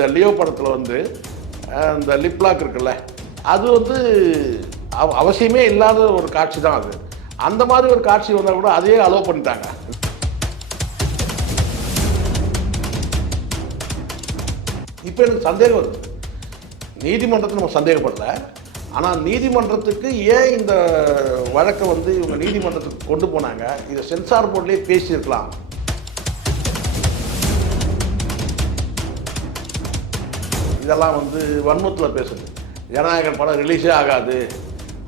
இந்த லியோ படத்தில் வந்து இந்த லிப்லாக் இருக்குல்ல, அது வந்து அவசியமே இல்லாத ஒரு காட்சி தான் அது. அந்த மாதிரி ஒரு காட்சி வந்தால் கூட அதையே அலோவ் பண்ணிட்டாங்க. இப்போ எனக்கு சந்தேகம் வருது, நீதிமன்றத்தில் நம்ம சந்தேகப்படல, ஆனால் நீதிமன்றத்துக்கு ஏன் இந்த வழக்கை வந்து இவங்க நீதிமன்றத்துக்கு கொண்டு போனாங்க? இதை சென்சார் போர்ட்லேயே பேசியிருக்கலாம். இதெல்லாம் வந்து வன்மத்தில் பேசுது. ஜனநாயகன் படம் ரிலீஸே ஆகாது,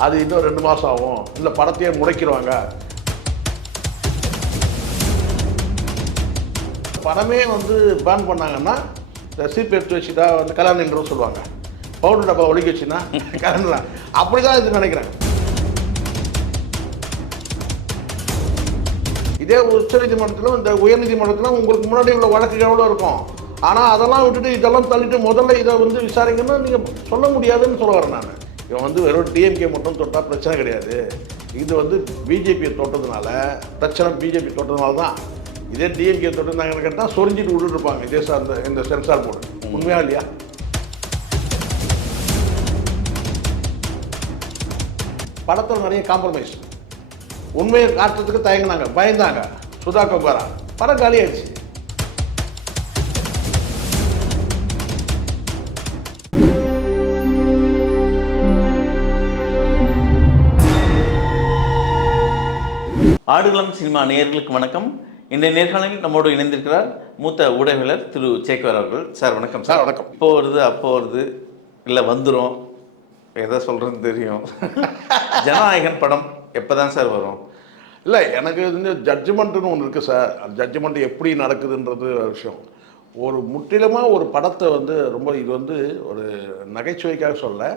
அது இன்னும் 2 மாதம் ஆகும், இல்லை படத்தையே முடக்கிடுவாங்க. படமே வந்து பேன் பண்ணாங்கன்னா சீப் எடுத்து வச்சுட்டா வந்து கல்யாணம் என்று சொல்லுவாங்க. பவுடர் டப்பா ஒழிக்க வச்சுன்னா கல்யாணம். அப்படி தான் இது நினைக்கிறேன். இதே உச்ச நீதிமன்றத்திலும் இந்த உயர்நீதிமன்றத்திலும் உங்களுக்கு முன்னாடி உள்ள வழக்கு எவ்வளோ இருக்கும். ஆனால் அதெல்லாம் விட்டுட்டு இதெல்லாம் தள்ளிட்டு முதல்ல இதை வந்து விசாரிக்கணும்னு நீங்கள் சொல்ல முடியாதுன்னு சொல்ல வரேன் நான். இவன் வந்து வெறும் டிஎம்கே மட்டும் தொட்டால் பிரச்சனை கிடையாது. இது வந்து பிஜேபியை தொட்டதுனால பிரச்சனை, பிஜேபி தொட்டதுனால தான். இதே டிஎம்கே தொட்டிருந்தாங்கன்னு கேட்டால் சொரிஞ்சிட்டு விட்டுருப்பாங்க இதே சார்ந்த இந்த சென்சார் போர்டு. உண்மையா இல்லையா? படத்தில் நிறைய காம்ப்ரமைஸ், உண்மையை காட்டுறதுக்கு தயங்கினாங்க, பயந்தாங்க. சுதா கொங்காரா படம் காலியாயிடுச்சு. ஆடுகளம் சினிமா நேயர்களுக்கு வணக்கம். இன்றைய நேர்காணலில் நம்மோடு இணைந்திருக்கிறார் மூத்த ஊடகவியலர் திரு சேக்குவர் அவர்கள். சார் வணக்கம். சார் வணக்கம். இப்போ வருது அப்போ வருது இல்லை வந்துடும், எதை சொல்கிறதுன்னு தெரியும். ஜனநாயகன் படம் எப்போ தான் சார் வரும்? இல்லை, எனக்கு வந்து ஜட்ஜ்மெண்ட்டுன்னு ஒன்று இருக்குது சார். அந்த ஜட்ஜ்மெண்ட் எப்படி நடக்குதுன்றது விஷயம். ஒரு முற்றிலுமாக ஒரு படத்தை வந்து ரொம்ப இது வந்து ஒரு நகைச்சுவைக்காக சொல்ல,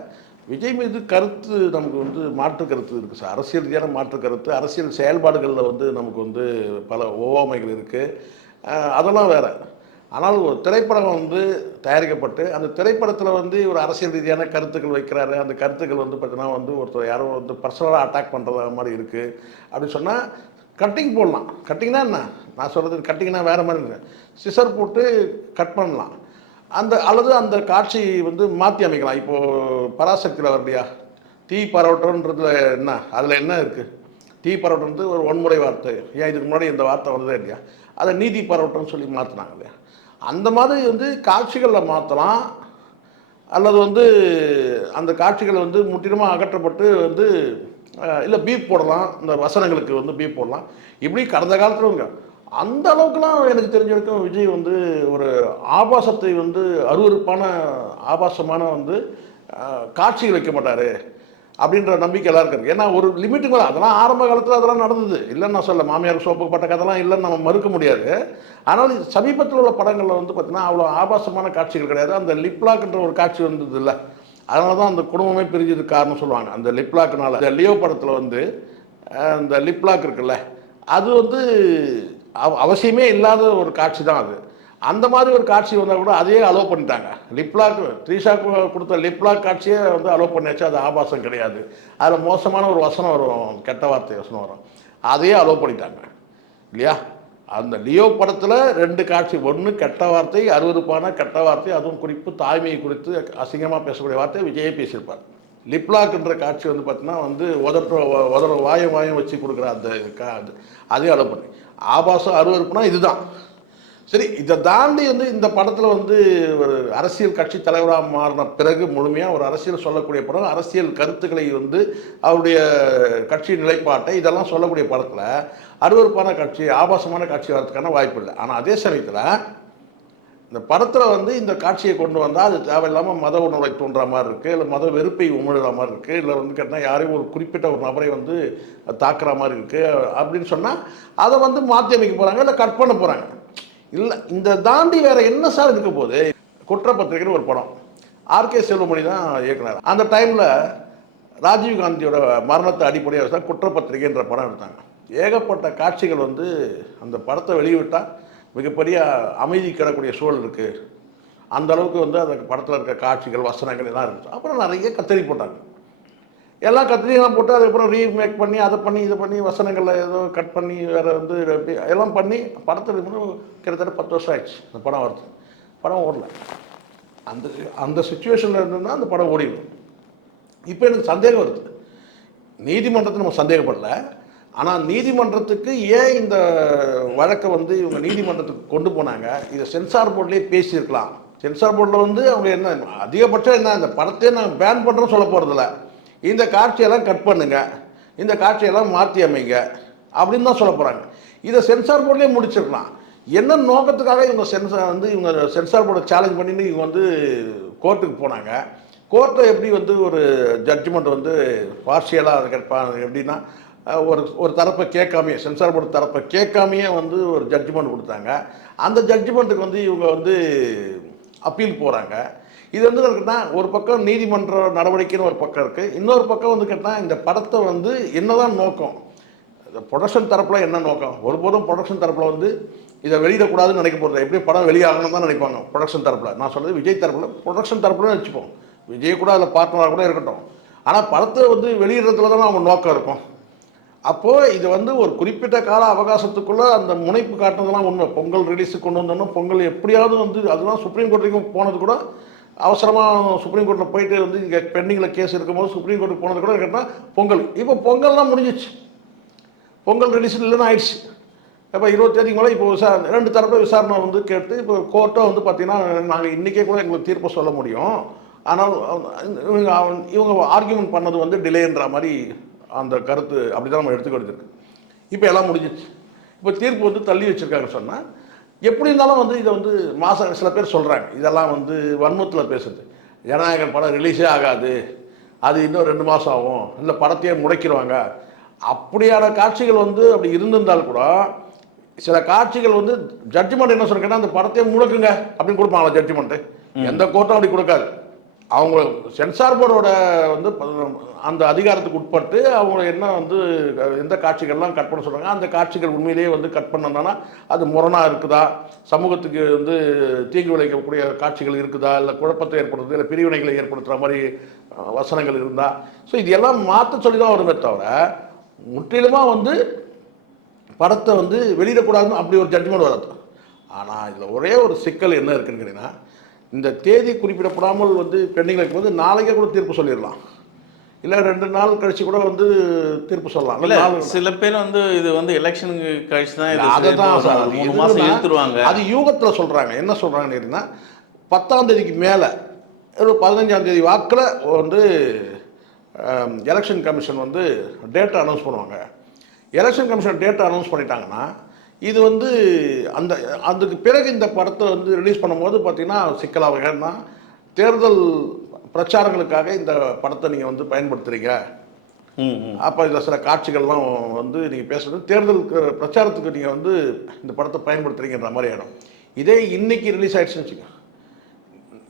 விஜய் மீது கருத்து நமக்கு வந்து மாற்று கருத்து இருக்குது சார். அரசியல் ரீதியான மாற்று கருத்து, அரசியல் செயல்பாடுகளில் வந்து நமக்கு வந்து பல ஒவ்வாமைகள் இருக்குது. அதெல்லாம் வேறு. ஆனால் ஒரு திரைப்படம் வந்து தயாரிக்கப்பட்டு அந்த திரைப்படத்தில் வந்து ஒரு அரசியல் ரீதியான கருத்துக்கள் வைக்கிறாரு. அந்த கருத்துக்கள் வந்து பார்த்தீங்கன்னா வந்து ஒருத்தர் யாரோ வந்து பர்சனலாக அட்டாக் பண்ணுற மாதிரி இருக்குது அப்படின்னு சொன்னால் கட்டிங் போடலாம். கட்டிங்னா என்ன, நான் சொல்கிறது கட்டிங்னா வேறு மாதிரி இல்லை, சிசர் போட்டு கட் பண்ணலாம். அல்லது அந்த காட்சி வந்து மாற்றி அமைக்கலாம். இப்போது பராசக்தியில் வரலையா, தீ பரவட்டன்றதுல என்ன, அதில் என்ன இருக்குது? தீ பரவட்டன்றது ஒரு வன்முறை வார்த்தை. ஏன் இதுக்கு முன்னாடி இந்த வார்த்தை வந்ததே இல்லையா? அதை நீதி பரவட்டம்னு சொல்லி மாற்றினாங்க இல்லையா? அந்த மாதிரி வந்து காட்சிகளில் மாற்றலாம். அல்லது வந்து அந்த காட்சிகள் வந்து முற்றிலுமாக அகற்றப்பட்டு வந்து இல்லை பீப் போடலாம், இந்த வசனங்களுக்கு வந்து பீப் போடலாம். இப்படி கடந்த காலத்தில் அந்த அளவுக்குலாம் எனக்கு தெரிஞ்ச வரைக்கும் விஜய் வந்து ஒரு ஆபாசத்தை வந்து அருவருப்பான ஆபாசமான வந்து காட்சிகள் வைக்க மாட்டார் அப்படின்ற நம்பிக்கை எல்லாருக்கும் இருக்குது. ஏன்னா ஒரு லிமிட்டுக்கு மேலே அதெல்லாம் ஆரம்ப காலத்தில் அதெல்லாம் நடந்தது இல்லைன்னு நான் சொல்ல, மாமியார் சோப்பு பட்ட கதைலாம் இல்லைன்னு நம்ம மறுக்க முடியாது. ஆனால் சமீபத்தில் உள்ள படங்களில் வந்து பார்த்திங்கன்னா அவ்வளோ ஆபாசமான காட்சிகள் கிடையாது. அந்த லிப்லாக்ன்ற ஒரு காட்சி வந்தது இல்லை, அதனால தான் அந்த குடும்பமே பிரிஞ்சதுக்கு காரணம் சொல்லுவாங்க. அந்த லிப்லாக்னால இந்த லியோ படத்தில் வந்து இந்த லிப்லாக் இருக்குல்ல, அது வந்து அவசியமே இல்லாத ஒரு காட்சி தான் அது. அந்த மாதிரி ஒரு காட்சி வந்தால் கூட அதையே அலோவ் பண்ணிட்டாங்க. லிப்லாக் த்ரீஷா கொடுத்த லிப்லாக் காட்சியே வந்து அலோவ் பண்ணியாச்சு. அது ஆபாசம் கிடையாது, அதில் மோசமான ஒரு வசனம் வரும், கெட்ட வார்த்தை வசனம் வரும், அதையே அலோவ் பண்ணிட்டாங்க இல்லையா? அந்த லியோ படத்தில் 2 காட்சி, ஒன்று கெட்ட வார்த்தை, அருவருப்பான கெட்ட வார்த்தை, அதுவும் குறிப்பு தாய்மையை குறித்து அசிங்கமாக பேசக்கூடிய வார்த்தை விஜயே பேசியிருப்பார். லிப்லாக்ன்ற காட்சி வந்து பார்த்தீங்கன்னா வந்து உதற வாயம் வச்சு கொடுக்குற அந்த அதே அலோவ் பண்ணி ஆபாசம் அருவருப்புனா இதுதான் சரி. இதை தாண்டி வந்து இந்த படத்தில் வந்து ஒரு அரசியல் கட்சி தலைவராக மாறின பிறகு முழுமையாக ஒரு அரசியல் சொல்லக்கூடிய படம், அரசியல் கருத்துக்களை வந்து அவருடைய கட்சி நிலைப்பாட்டை இதெல்லாம் சொல்லக்கூடிய படத்தில் அருவருப்பான காட்சி, ஆபாசமான காட்சி வரதுக்கான வாய்ப்பு இல்லை. ஆனால் அதே சமயத்தில் இந்த படத்தில் வந்து இந்த காட்சியை கொண்டு வந்தால் அது தேவையில்லாமல் மத உணர்வை தோன்ற மாதிரி இருக்குது, இல்லை மத வெறுப்பை உமிழ்கிற மாதிரி இருக்குது, இல்லை வந்து கேட்டால் யாரையும் ஒரு குறிப்பிட்ட ஒரு நபரை வந்து தாக்குற மாதிரி இருக்குது அப்படின்னு சொன்னால் அதை வந்து மாற்றி அமைக்க போகிறாங்க, இல்லை கட் பண்ண போகிறாங்க. இல்லை, இந்த தாண்டி வேறு என்ன சார் இருக்க போகுது? குற்றப்பத்திரிகைன்னு ஒரு படம், ஆர்கே செல்வமணி தான் இயக்குனர். அந்த டைமில் ராஜீவ்காந்தியோட மரணத்தை அடிப்படையாக வச்சு குற்றப்பத்திரிகைன்ற படம் எடுத்தாங்க. ஏகப்பட்ட காட்சிகள் வந்து அந்த படத்தை வெளியிட்டால் மிகப்பெரிய அமைதி கிடக்கூடிய சூழல் இருக்குது. அந்த அளவுக்கு வந்து அந்த படத்தில் இருக்க காட்சிகள் வசனங்கள் எல்லாம் இருக்குது. அப்புறம் நிறைய கத்திரி போட்டாங்க, எல்லாம் கத்திரிலாம் போட்டு அதுக்கப்புறம் ரீமேக் பண்ணி அதை பண்ணி இதை பண்ணி வசனங்களில் ஏதோ கட் பண்ணி வேறு வந்து எல்லாம் பண்ணி படத்தில் கிட்டத்தட்ட 10 வருஷம் ஆயிடுச்சு அந்த படம் வருது. படம் ஓடல. அந்த அந்த சுச்சுவேஷனில் இருந்ததுன்னா அந்த படம் ஓடிடும். இப்போ எனக்கு சந்தேகம் வருது, நீதிமன்றத்தை நம்ம சந்தேகப்படல, ஆனால் நீதிமன்றத்துக்கு ஏன் இந்த வழக்கை வந்து இவங்க நீதிமன்றத்துக்கு கொண்டு போனாங்க? இதை சென்சார் போர்ட்லேயே பேசியிருக்கலாம். சென்சார் போர்டில் வந்து அவங்க என்ன அதிகபட்சம் என்ன, இந்த படத்தையே நாங்கள் பேன் பண்ணுறோம் சொல்ல போகிறதில்ல, இந்த காட்சியெல்லாம் கட் பண்ணுங்க, இந்த காட்சியெல்லாம் மாற்றி அமைங்க அப்படின்னு தான் சொல்ல போகிறாங்க. இதை சென்சார் போர்ட்லேயே முடிச்சிருக்கலாம். என்ன நோக்கத்துக்காக இவங்க சென்சார் போர்டை சேலஞ்ச் பண்ணின்னு இவங்க வந்து கோர்ட்டுக்கு போனாங்க? கோர்ட்டில் எப்படி வந்து ஒரு ஜட்ஜ்மெண்ட் வந்து பார்ஷியலாக அதை கேட்பாங்க எப்படின்னா, ஒரு தரப்பை கேட்காமையே, சென்சார் போர்டு தரப்பை கேட்காமையே வந்து ஒரு ஜட்ஜ்மெண்ட் கொடுத்தாங்க. அந்த ஜட்ஜ்மெண்ட்டுக்கு வந்து இவங்க வந்து அப்பீல் போகிறாங்க. இது வந்து கேட்டால் ஒரு பக்கம் நீதிமன்ற நடவடிக்கைன்னு ஒரு பக்கம் இருக்குது, இன்னொரு பக்கம் வந்து கேட்டால் இந்த படத்தை வந்து என்னதான் நோக்கம், ப்ரொடக்ஷன் தரப்பில் என்ன நோக்கம்? ஒருபோதும் ப்ரொடக்ஷன் தரப்பில் வந்து இதை வெளியிடக்கூடாதுன்னு நினைக்க போகிறது, எப்படி படம் வெளியாகணும் தான் நினைப்பாங்க ப்ரொடக்ஷன் தரப்பில். நான் சொல்கிறது விஜய் தரப்பில், ப்ரொடக்ஷன் தரப்பில் வச்சுப்போம், விஜய் கூட அதில் பார்ட்னராக கூட இருக்கட்டும், ஆனால் படத்தை வந்து வெளியிடுறதுல தான் அவங்க நோக்கம் இருக்கும். அப்போது இது வந்து ஒரு குறிப்பிட்ட கால அவகாசத்துக்குள்ளே அந்த முனைப்பு காட்டுறதுலாம் உண்மை. பொங்கல் ரிலீஸுக்கு கொண்டு வந்தோன்னா பொங்கல் எப்படியாவது வந்து அதுதான் சுப்ரீம் கோர்ட் வரைக்கும் போனது கூட, அவசரமாக சுப்ரீம் கோர்ட்டில் போயிட்டு வந்து இங்கே பெண்டிங்கில் கேஸ் இருக்கும்போது சுப்ரீம் கோர்ட்டுக்கு போனது கூட கேட்டால் பொங்கல். இப்போ பொங்கல்லாம் முடிஞ்சிச்சு, பொங்கல் ரிலீஸ் இல்லைன்னு ஆயிடுச்சு. இப்போ 20 மேலே இப்போ ரெண்டு தரப்பு விசாரணை வந்து கேட்டு இப்போ கோர்ட்டை வந்து பார்த்தீங்கன்னா நாங்கள் இன்றைக்கே கூட எங்களுக்கு தீர்ப்பு சொல்ல முடியும், ஆனால் இவங்க ஆர்கியூமெண்ட் பண்ணது வந்து டிலேன்ற மாதிரி அந்த கருத்து அப்படி தான் நம்ம எடுத்துக்கிட்டு. இப்போ எல்லாம் முடிஞ்சிச்சு, இப்போ தீர்ப்பு வந்து தள்ளி வச்சுருக்காங்க. சொன்னால் எப்படி இருந்தாலும் வந்து இதை வந்து சில பேர் சொல்கிறாங்க இதெல்லாம் வந்து வன்மத்தில் பேசுது, ஜனநாயகன் படம் ரிலீஸே ஆகாது, அது இன்னும் 2 மாதம் ஆகும், இல்லை படத்தையே முடைக்கிடுவாங்க. அப்படியான காட்சிகள் வந்து அப்படி இருந்திருந்தால் கூட சில காட்சிகள் வந்து ஜட்ஜ்மெண்ட் என்ன சொல்றேன்னா அந்த படத்தையே முடக்குங்க அப்படின்னு கொடுப்பாங்களா ஜட்ஜ்மெண்ட்டு? எந்த கோர்ட்டும் அப்படி கொடுக்காது. அவங்க சென்சார் போர்டோட வந்து அந்த அதிகாரத்துக்கு உட்பட்டு அவங்க என்ன வந்து எந்த காட்சிகள்லாம் கட் பண்ண சொல்கிறாங்க, அந்த காட்சிகள் உண்மையிலேயே வந்து கட் பண்ணனா அது முரணாக இருக்குதா, சமூகத்துக்கு வந்து தீங்கு விளைவிக்கக்கூடிய காட்சிகள் இருக்குதா, இல்லை குழப்பத்தை ஏற்படுத்துது, இல்லை பிரிவினைகளை ஏற்படுத்துகிற மாதிரி வசனங்கள் இருந்தா, ஸோ இது எல்லாம் மாற்ற சொல்லி தான் வருமே தவிர முற்றிலுமாக வந்து படத்தை வந்து வெளியிடக்கூடாதுன்னு அப்படி ஒரு ஜட்ஜ்மெண்ட் வராது. ஆனால் இதில் ஒரே ஒரு சிக்கல் என்ன இருக்குன்னு கேட்டிங்கன்னா, இந்த தேதி குறிப்பிடப்படாமல் வந்து பெண்டிங்கில் இருக்கும்போது நாளைக்கே கூட தீர்ப்பு சொல்லிடலாம், இல்லை 2 நாள் கழிச்சு கூட வந்து தீர்ப்பு சொல்லலாம். இல்லை சில பேர் வந்து இது வந்து எலெக்ஷனுக்கு கழிச்சு தான் அதை தான் 3 மாதம் இழுத்துருவாங்க. அது யூகத்தில் சொல்கிறாங்க. என்ன சொல்கிறாங்கன்னு கேட்டிங்கன்னா 10ஆம் தேதிக்கு மேலே ஒரு 15ஆம் தேதி வாக்கில் வந்து எலெக்ஷன் கமிஷன் வந்து டேட்டை அனௌன்ஸ் பண்ணுவாங்க. எலெக்ஷன் கமிஷன் டேட்டை அனௌன்ஸ் பண்ணிட்டாங்கன்னா இது வந்து அதுக்கு பிறகு இந்த படத்தை வந்து ரிலீஸ் பண்ணும்போது பார்த்தீங்கன்னா சிக்கலாக, ஏன்னா தேர்தல் பிரச்சாரங்களுக்காக இந்த படத்தை நீங்கள் வந்து பயன்படுத்துகிறீங்க, அப்போ இதில் சில காட்சிகள்லாம் வந்து நீங்கள் பேசுகிறது தேர்தல் பிரச்சாரத்துக்கு நீங்கள் வந்து இந்த படத்தை பயன்படுத்துகிறீங்கன்ற மாதிரி ஆகிடும். இதே இன்னைக்கு ரிலீஸ் ஆகிடுச்சுன்னு வச்சுக்கோங்க,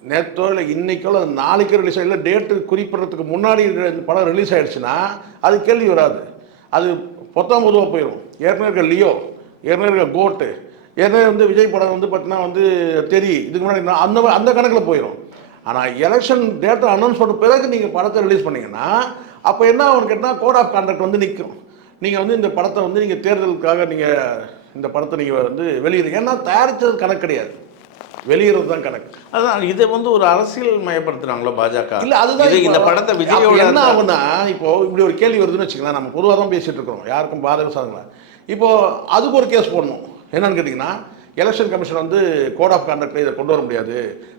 நேற்றோ இல்லை இன்றைக்கோ இல்லை நாளைக்கு ரிலீஸ் ஆகல, டேட்டு குறிப்பிட்றதுக்கு முன்னாடி இந்த படம் ரிலீஸ் ஆகிடுச்சுன்னா அது கேள்வி வராது, அது பொதுவாக போயிடும். ஏற்கனவே இருக்க லியோ, ஏற்கனவே இருக்க கோட்டு, ஏற்கனவே வந்து விஜய் படம் வந்து பார்த்தீங்கன்னா வந்து இதுக்கு முன்னாடி அந்த கணக்கில் போயிடும். ஆனால் எலெக்ஷன் டேட்டை அனௌன்ஸ் பண்ண பிறகு நீங்கள் படத்தை ரிலீஸ் பண்ணிங்கன்னா அப்போ என்ன ஆகும்னு கேட்டால் கோட் ஆஃப் கான்டக்ட் வந்து நிற்கும். நீங்கள் வந்து இந்த படத்தை வந்து நீங்கள் தேர்தலுக்காக நீங்கள் இந்த படத்தை நீங்கள் வந்து வெளியிடுங்க, ஏன்னா தயாரித்தது கணக்கு கிடையாது, வெளியிடுறது தான் கணக்கு. அதான் இதை வந்து ஒரு அரசியல் மயப்படுத்துறாங்களோ பாஜக? இல்லை, அதுதான் இந்த படத்தை விஜயோட என்ன ஆகுனா, இப்போ இப்படி ஒரு கேள்வி வருதுன்னு வச்சுக்கலாம், நம்ம பொதுவாக தான் பேசிட்டு இருக்கிறோம், யாருக்கும் பாதக சாதங்களா. இப்போ அதுக்கு ஒரு கேஸ் போடணும். என்னன்னு கேட்டிங்கன்னா எலெக்ஷன் கமிஷன் வந்து கோட் ஆஃப் கான்டக்டில் இதை கொண்டு வர முடியாது,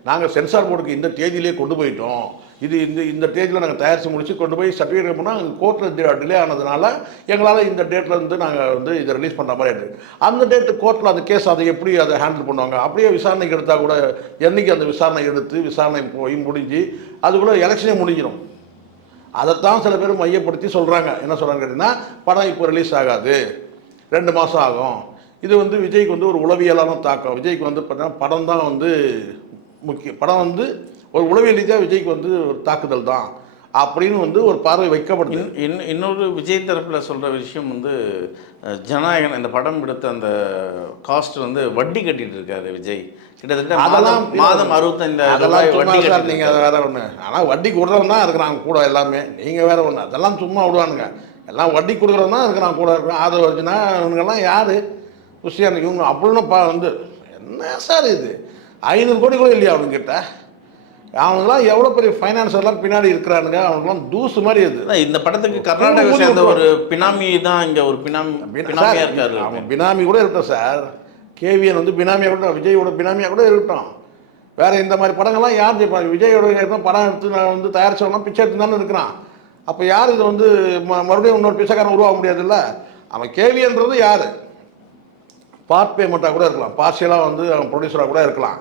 நாங்கள் சென்சார் போர்டுக்கு இந்த தேதியிலே கொண்டு போயிட்டோம், இது இந்த தேதியில் நாங்கள் தயாரித்து முடிச்சு கொண்டு போய் சர்டிஃபிகேட் பண்ணால் கோர்ட்டில் டிலே ஆனதுனால எங்களால் இந்த டேட்டில் இருந்து நாங்கள் வந்து இதை ரிலீஸ் பண்ணுற மாதிரி ஆகிடுது. அந்த டேட்டு கோர்ட்டில் அந்த கேஸ் அதை எப்படி அதை ஹேண்டில் பண்ணுவாங்க, அப்படியே விசாரணைக்கு எடுத்தால் கூட என்றைக்கு அந்த விசாரணை எடுத்து விசாரணை போய் முடிஞ்சு அதுக்குள்ளே எலெக்ஷனே முடிஞ்சிடும். அதைத்தான் சில பேர் மையப்படுத்தி சொல்கிறாங்க. என்ன சொல்கிறாங்க கேட்டிங்கன்னா படம் இப்போ ரிலீஸ் ஆகாது, 2 மாதம் ஆகும், இது வந்து விஜய்க்கு வந்து ஒரு உளவியலான தாக்கம், விஜய்க்கு வந்து பார்த்தீங்கன்னா படம் தான் வந்து முக்கியம், படம் வந்து ஒரு உளவியல் ரீதியாக விஜய்க்கு வந்து ஒரு தாக்குதல் தான் அப்படின்னு வந்து ஒரு பார்வை வைக்கப்படுது. இன்னொரு விஜய் தரப்பில் சொல்கிற விஷயம் வந்து ஜனநாயகன் இந்த படம் எடுத்த அந்த காஸ்ட் வந்து வட்டி கட்டிட்டு இருக்காரு விஜய், கிட்டத்தட்ட அதெல்லாம் மாதம் 65,000 வட்டி கட்டி. நீங்கள் அதை வேற ஒன்று, ஆனால் வட்டி கொடுக்குறவன் தான் இருக்கிறாங்க கூட எல்லாமே, நீங்கள் வேற ஒன்று, அதெல்லாம் சும்மா விடுவானுங்க, எல்லாம் வட்டி கொடுக்குறவன் தான் இருக்கிறான் கூட இருக்கிறான். ஆதரவு வச்சுன்னா இவங்கெல்லாம் யார் கிறிஸ்டியானு இவங்க அப்படின்னு வந்து என்ன சார் இது 500 கோடி கூட இல்லையா அவனுங்கிட்ட, அவங்களாம் எவ்வளோ பெரிய ஃபைனான்சர்லாம் பின்னாடி இருக்கிறானுங்க, அவங்களாம் தூசு மாதிரி அது. அதான் இந்த படத்துக்கு கர்நாடகாவை சேர்ந்த ஒரு பினாமி தான் இங்கே ஒரு பினாமியாக இருக்காரு. அவன் பினாமி கூட இருக்கட்டும் சார், கேவிஎன் வந்து பினாமியாக இருக்கட்டும், விஜயோட பினாமியாக கூட இருக்கட்டும். வேற இந்த மாதிரி படங்கள்லாம் யார் ஜெயிப்பாங்க? விஜயோட படம் எடுத்து நான் வந்து தயாரிச்சவனா பிச்சை எடுத்து தானே இருக்கிறான். அப்போ யார் இது வந்து மறுபடியும் இன்னொரு பிச்சைக்காரன் உருவாக முடியாதுல்ல. அவன் கேவிஎன்றது யார்? பார்ட் பேமெண்ட்டாக கூட இருக்கலாம், பார்ஷியலாக வந்து அவன் ப்ரொடியூசராக கூட இருக்கலாம்.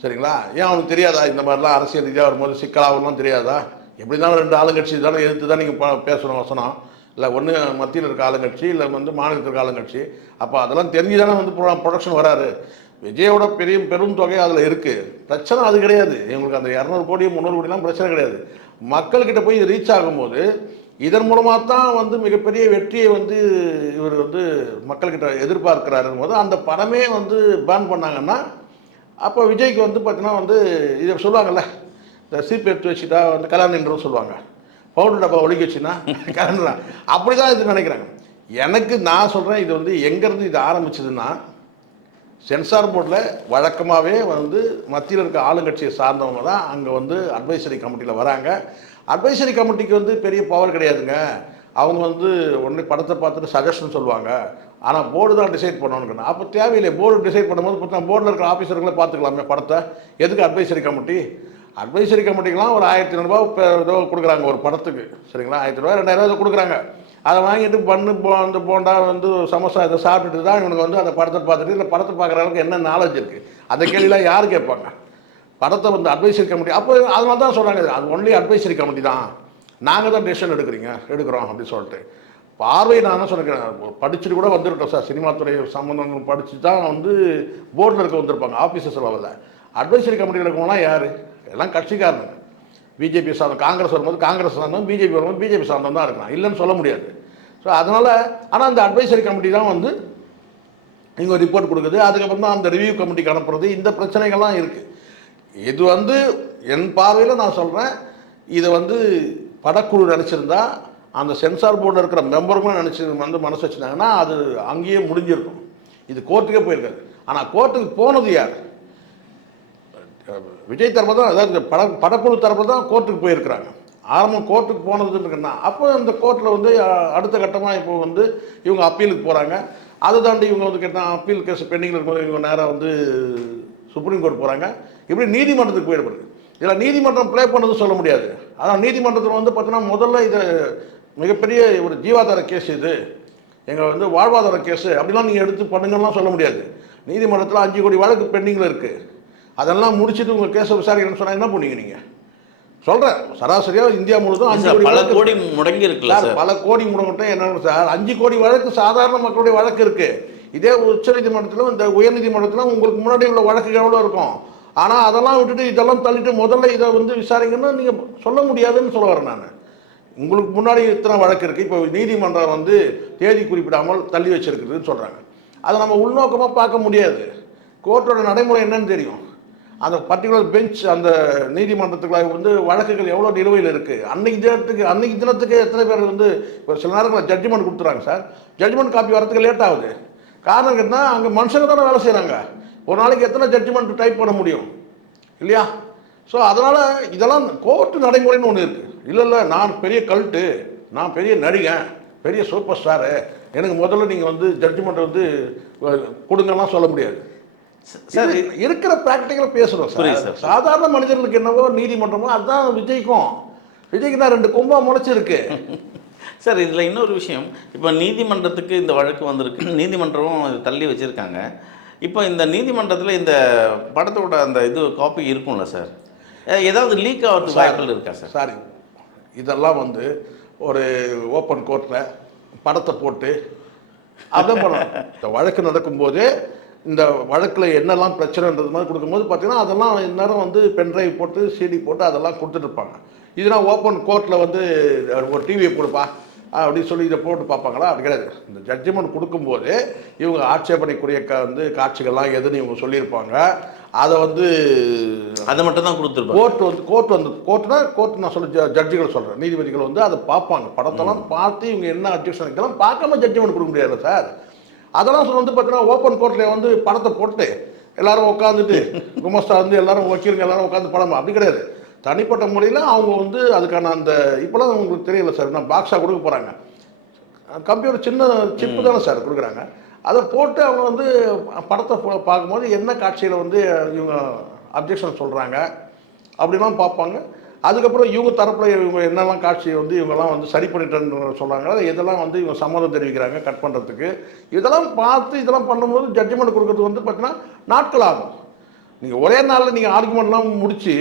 சரிங்களா? ஏன் அவனுக்கு தெரியாதா இந்த மாதிரிலாம் அரசியல் ரீதியாக வரும்போது சிக்கலாகலாம் தெரியாதா? எப்படி இருந்தாலும் 2 ஆளுங்கட்சி தானே எதிர்த்து தான் நீங்கள் பேசணும் வசனம். இல்லை ஒன்று மத்தியில் இருக்க ஆளுங்கட்சி, இல்லை வந்து மாநிலத்தில் இருக்க ஆளுங்கட்சி. அப்போ அதெல்லாம் தெரிஞ்சு தானே வந்து ப்ரொடக்ஷன் வராரு. விஜயோட பெரும் தொகை அதில் இருக்குது. பிரச்சனை அது கிடையாது. எங்களுக்கு அந்த 200 கோடி 300 கோடிலாம் பிரச்சனை கிடையாது. மக்கள்கிட்ட போய் இது ரீச் ஆகும்போது இதன் மூலமாக தான் வந்து மிகப்பெரிய வெற்றியை வந்து இவர் வந்து மக்கள்கிட்ட எதிர்பார்க்கிறாருன்னு போது அந்த படமே வந்து பேன் பண்ணாங்கன்னா, அப்போ விஜய்க்கு வந்து பார்த்தீங்கன்னா வந்து இதை சொல்லுவாங்கள்ல, இந்த சீப் எடுத்து வச்சுட்டா வந்து கல்யாணம் சொல்லுவாங்க, பவுடர் டப்பா ஒழிக்க வச்சுன்னா கல்யாணம். அப்படி தான் இது நினைக்கிறாங்க. எனக்கு நான் சொல்கிறேன், இது வந்து எங்கேருந்து இது ஆரம்பிச்சதுன்னா, சென்சார் போர்டில் வழக்கமாகவே வந்து மத்தியில் இருக்க ஆளுங்கட்சியை சார்ந்தவங்க தான் அங்கே வந்து அட்வைசரி கமிட்டியில் வராங்க. அட்வைசரி கமிட்டிக்கு வந்து பெரிய பவர் கிடையாதுங்க. அவங்க வந்து ஒன்று படத்தை பார்த்துட்டு சஜஷன் சொல்லுவாங்க. ஆனால் போர்டு தான் டிசைட் பண்ணணுங்க. அப்போ தேவையில்லை. போர்டு டிசைட் பண்ணும்போது பார்த்தா போர்டில் இருக்கிற ஆஃபீஸர்களை பார்த்துக்கலாமே படத்தை. எதுக்கு அட்வைசரி கமிட்டி? அட்வைசரி கமிட்டிக்கெலாம் ஒரு 1500 ரூபா ஏதோ கொடுக்குறாங்க ஒரு படத்துக்கு. சரிங்களா? 1000 ரூபா 2000 ரூபா கொடுக்குறாங்க. அதை வாங்கிட்டு அந்த போண்டா வந்து சமோசா இதை சாப்பிட்டுட்டு தான் இவனுக்கு வந்து அந்த படத்தை பார்த்துட்டு இல்லை படத்தை பார்க்குற அளவுக்கு என்ன நாலேஜ் இருக்குது? அந்த கேள்விலாம் யார் கேட்பாங்க? படத்தை வந்து அட்வைசரி கமிட்டி. அப்போ அதனால தான் சொல்கிறாங்க, அது ஒன்லி அட்வைசரி கமிட்டி தான், நாங்கள் தான் டெசிஷன் எடுக்கிறோம் அப்படின்னு சொல்லிட்டு. பார்வை நான் தான் சொல்லிக்கிறேன், படிச்சுட்டு கூட வந்துருக்கோம் சார், சினிமா துறை சம்மந்தம் படித்து தான் வந்து போர்டில் இருக்க வந்திருப்பாங்க ஆஃபீஸர்ஸ் லெவலில். அட்வைசரி கமிட்டியில் இருக்கவங்களாம் யார்? எல்லாம் கட்சிக்காரங்க. பிஜேபி சார்ந்தம், காங்கிரஸ் வரும்போது காங்கிரஸ் சார்ந்தம், பிஜேபி வரும்போது பிஜேபி சார்ந்தம் தான் இருக்கலாம், இல்லைன்னு சொல்ல முடியாது. ஸோ அதனால் ஆனால் அந்த அட்வைசரி கமிட்டி தான் வந்து இங்கே ரிப்போர்ட் கொடுக்குது. அதுக்கப்புறம் தான் அந்த ரிவ்யூ கமிட்டிக்கு அனுப்புறது. இந்த பிரச்சனைகள்லாம் இருக்குது. இது வந்து என் பார்வையில் நான் சொல்கிறேன், இதை வந்து படக்குழு நினச்சிருந்தா அந்த சென்சார் போர்டில் இருக்கிற மெம்பருமே வந்து மனசு வச்சுருந்தாங்கன்னா அது அங்கேயே முடிஞ்சிருக்கும். இது கோர்ட்டுக்கே போயிருக்காது. ஆனால் கோர்ட்டுக்கு போனது யார்? விஜய் தரப்பு தான், அதாவது படக்குழு தரப்பு தான் கோர்ட்டுக்கு போயிருக்கிறாங்க. ஆரம்பம் கோர்ட்டுக்கு போனதுன்னா அப்போ அந்த கோர்ட்டில் வந்து அடுத்த கட்டமாக இப்போ வந்து இவங்க அப்பீலுக்கு போகிறாங்க. அதை தாண்டி இவங்க வந்து கேட்டால் அப்பீல் கேஸ் பெண்டிங்கில் இருக்கும்போது இவங்க நேராக வந்து சுப்ரீம் கோர்ட் போகிறாங்க. இப்படி நீதிமன்றத்துக்கு போயிடப்படுது. இதில் நீதிமன்றம் ப்ளே பண்ணதும் சொல்ல முடியாது. ஆனால் நீதிமன்றத்தில் வந்து பார்த்தீங்கன்னா முதல்ல இது மிகப்பெரிய ஒரு ஜீவாதார கேஸ், இது எங்கள் வந்து வாழ்வாதார கேஸு அப்படிலாம் நீங்கள் எடுத்து பண்ணுங்கலாம் சொல்ல முடியாது. நீதிமன்றத்தில் 5 கோடி வழக்கு பெண்டிங்கில் இருக்குது. அதெல்லாம் முடிச்சுட்டு உங்கள் கேஸை விசாரிக்கணும்னு சொன்னால் என்ன பண்ணுவீங்க? நீங்கள் சொல்கிறேன், சராசரியாக இந்தியா முழுதும் 5 கோடி பல கோடி முடங்கி இருக்குல்ல சார். பல கோடி முடங்கிட்டேன் என்னன்னு சார், 5 கோடி வழக்கு சாதாரண மக்களுடைய வழக்கு இருக்குது. இதே உச்ச நீதிமன்றத்திலும் இந்த உயர்நீதிமன்றத்திலும் உங்களுக்கு முன்னாடி உள்ள வழக்கு எவ்வளோ இருக்கும். ஆனால் அதெல்லாம் விட்டுட்டு இதெல்லாம் தள்ளிட்டு முதல்ல இதை வந்து விசாரிங்கன்னா நீங்கள் சொல்ல முடியாதுன்னு சொல்ல வரேன் நான். உங்களுக்கு முன்னாடி இத்தனை வழக்கு இருக்குது, இப்போ நீதிமன்றம் வந்து தேதி குறிப்பிடாமல் தள்ளி வச்சிருக்குதுன்னு சொல்கிறாங்க. அதை நம்ம உள்நோக்கமாக பார்க்க முடியாது. கோர்ட்டோட நடைமுறை என்னன்னு தெரியும். அந்த பர்டிகுலர் பெஞ்ச் அந்த நீதிமன்றத்துக்குள்ள வந்து வழக்குகள் எவ்வளோ நிலுவையில் இருக்குது, அன்னைக்கு தினத்துக்கு எத்தனை பேர் வந்து இப்போ சில நேரங்களில் ஜட்ஜ்மெண்ட் கொடுத்துறாங்க சார். ஜட்ஜ்மெண்ட் காப்பி வரதுக்கு லேட் ஆகுது. காரணம் கேட்டால் அங்கே மனுஷங்க தானே வேலை செய்கிறாங்க. ஒரு நாளைக்கு எத்தனை ஜட்ஜ்மெண்ட் டைப் பண்ண முடியும் இல்லையா? ஸோ அதனால் இதெல்லாம் கோர்ட்டு நடைமுறைன்னு ஒன்று இருக்குது. இல்லை நான் பெரிய கல்ட்டு, நான் பெரிய நடிகன், பெரிய சூப்பர் ஸ்டாரு, எனக்கு முதல்ல நீங்கள் வந்து ஜட்ஜ்மெண்ட் வந்து கொடுங்கலாம் சொல்ல முடியாது. சார் இருக்கிற ப்ராக்டிக்கலாக பேசுகிறோம் சார். சாதாரண மனிதர்களுக்கு என்னவோ நீதிமன்றமோ அதுதான் விஜய்க்கு தான் 2 கொம்பா முளைச்சிருக்கு சார். இதில் இன்னொரு விஷயம், இப்போ நீதிமன்றத்துக்கு இந்த வழக்கு வந்திருக்கு, நீதிமன்றமும் தள்ளி வச்சுருக்காங்க. இப்போ இந்த நீதிமன்றத்தில் இந்த படத்தோட அந்த இது காப்பி இருக்கும்ல சார், ஏதாவது லீக் ஆகிறது வாய்ப்புகள் இருக்கா சார்? சாரி, இதெல்லாம் வந்து ஒரு ஓப்பன் கோர்ட்டில் படத்தை போட்டு அதான் பண்ணணும். இந்த வழக்கு நடக்கும்போது இந்த வழக்கில் என்னெல்லாம் பிரச்சனைன்றது மாதிரி கொடுக்கும்போது பார்த்தீங்கன்னா அதெல்லாம் இந்நேரம் வந்து பென்ட்ரைவ் போட்டு சிடி போட்டு அதெல்லாம் கொடுத்துட்ருப்பாங்க. இதெல்லாம் ஓப்பன் கோர்ட்டில் வந்து ஒரு டிவியை கொடுப்பா அப்படின்னு சொல்லி இதை போட்டு பார்ப்பாங்களா? அப்படி கிடையாது. இந்த ஜட்ஜ்மெண்ட் கொடுக்கும்போது இவங்க ஆட்சேபனைக்குரிய வந்து காட்சிகள்லாம் எதுன்னு இவங்க சொல்லியிருப்பாங்க. அதை வந்து அதை மட்டும் தான் கொடுத்துருப்பாங்க. கோர்ட்டு நான் சொல்ல ஜட்ஜுகள் சொல்கிறேன், நீதிபதிகள் வந்து அதை பார்ப்பாங்க. படத்தெல்லாம் பார்த்து இவங்க என்ன அப்ஜெக்ஷன் வைக்கலாம் பார்க்காம ஜட்ஜ்மெண்ட் கொடுக்க முடியாது சார். அதெல்லாம் வந்து பார்த்தீங்கன்னா ஓப்பன் கோர்ட்டில் வந்து படத்தை போட்டு எல்லாரும் உட்காந்துட்டு குமஸ்தா வந்து எல்லாரும் வக்கீலுங்க எல்லாரும் உட்காந்து படம் அப்படி கிடையாது. தனிப்பட்ட முறையில் அவங்க வந்து அதுக்கான அந்த இப்போலாம் உங்களுக்கு தெரியல சார், நான் பாக்ஸாக கொடுக்க போகிறாங்க, கம்ப்யூட்டர் சின்ன சிப்பு தானே சார் கொடுக்குறாங்க. அதை போட்டு அவங்க வந்து படத்தை பார்க்கும்போது என்ன காட்சியில் வந்து இவங்க அப்ஜெக்ஷன் சொல்கிறாங்க அப்படிலாம் பார்ப்பாங்க. அதுக்கப்புறம் இவங்க தரப்பில் இவங்க என்னெல்லாம் காட்சியை வந்து இவங்கெல்லாம் வந்து சரி பண்ணிட்டேன்னு சொல்கிறாங்களோ இதெல்லாம் வந்து இவங்க சம்மதம் தெரிவிக்கிறாங்க கட் பண்ணுறதுக்கு. இதெல்லாம் பார்த்து இதெல்லாம் பண்ணும்போது ஜட்ஜ்மெண்ட் கொடுக்கறதுக்கு வந்து பார்த்தீங்கன்னா நாட்கள் ஆகும். நீங்கள் ஒரே நாளில் நீங்கள் ஆர்குமெண்ட்லாம் முடித்து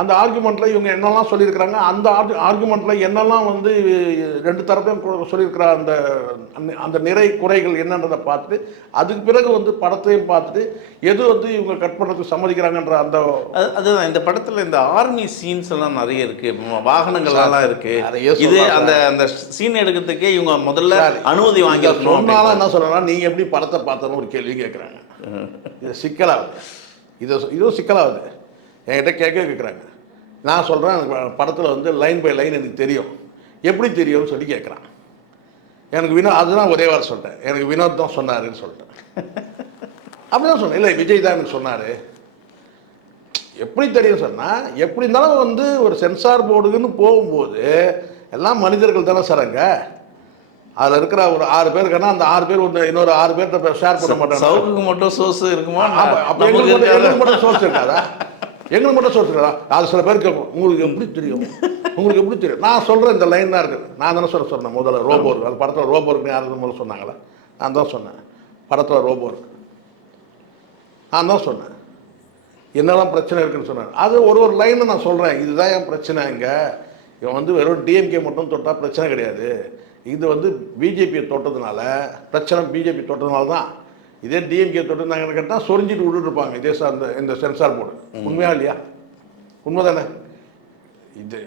அந்த ஆர்குமெண்ட்டில் இவங்க என்னெல்லாம் சொல்லியிருக்கிறாங்க, அந்த ஆர்குமெண்ட்டில் என்னெல்லாம் வந்து ரெண்டு தரப்பையும் சொல்லியிருக்கிற அந்த அந்த நிறை குறைகள் என்னன்றதை பார்த்துட்டு அதுக்கு பிறகு வந்து படத்தையும் பார்த்துட்டு எது வந்து இவங்க கட் பண்ணுறதுக்கு சம்மதிக்கிறாங்கன்ற அந்த அதுதான் இந்த படத்தில் இந்த ஆர்மி சீன்ஸ் எல்லாம் நிறைய இருக்குது, வாகனங்கள்லாம் இருக்குது. இது அந்த அந்த சீன் எடுக்கிறதுக்கே இவங்க முதல்ல அனுமதி வாங்கி சொன்னாலும் என்ன சொல்லலாம், நீங்கள் எப்படி படத்தை பார்த்தோன்னு ஒரு கேள்வி கேட்குறாங்க. இது சிக்கலாகுது, இதுவும் சிக்கலாகுது. என்கிட்ட கேட்குறாங்க. நான் சொல்கிறேன் எனக்கு படத்தில் வந்து லைன் பை லைன் எனக்கு தெரியும். எப்படி தெரியும்னு சொல்லி கேட்குறான். எனக்கு வினோத் அதுதான் ஒரே வாரம் சொல்லிட்டேன், எனக்கு வினோத் தான் சொன்னாருன்னு சொல்லிட்டேன். அப்படி தான் சொன்னேன். இல்லை விஜய் தான் எனக்கு சொன்னார். எப்படி தெரியும் சொன்னால், எப்படி இருந்தாலும் வந்து ஒரு சென்சார் போர்டுக்குன்னு போகும்போது எல்லாம் மனிதர்கள் தானே சார். அங்கே அதில் இருக்கிற ஒரு 6 பேருக்குன்னா அந்த 6 பேர் வந்து இன்னொரு 6 பேர்கிட்ட ஷேர் பண்ண மாட்டாங்க. சவுக்கு மட்டும் சோர்ஸ் இருக்குமா? அப்போ எங்களுக்கு மட்டும் சோர்ஸ் இருக்காதா? எங்களுக்கு மட்டும் சோர்ஸ் இருக்காதா? அது சில பேர் கேட்கும், உங்களுக்கு எப்படி தெரியும், உங்களுக்கு எப்படி தெரியும்? நான் சொல்கிறேன் இந்த லைன் தான் இருக்குது. நான் தானே சொன்னேன் முதல்ல ரோபோ இருக்கு, அது படத்தில் ரோபோ இருக்குன்னு யாரும் முதல்ல சொன்னாங்களே, நான் தான் சொன்னேன் படத்தில் ரோபோ இருக்கு, நான் தான் சொன்னேன் என்னெல்லாம் பிரச்சனை இருக்குன்னு சொன்னேன். அது ஒரு லைனை நான் சொல்கிறேன், இதுதான் என் பிரச்சனை. இங்கே இவன் வந்து வெறும் டிஎம்கே மட்டும் தொட்டால் பிரச்சனை கிடையாது, இது வந்து பிஜேபியை தொட்டதுனால பிரச்சனை, பிஜேபி தொட்டதுனால தான். இதே டிஎம்கே தொட்டிருந்தாங்கன்னு கேட்டால் சொரிஞ்சிட்டு விட்டுருப்பாங்க இதே இந்த சென்சார் போர்டு. உண்மையா இல்லையா? உண்மை தானே. இது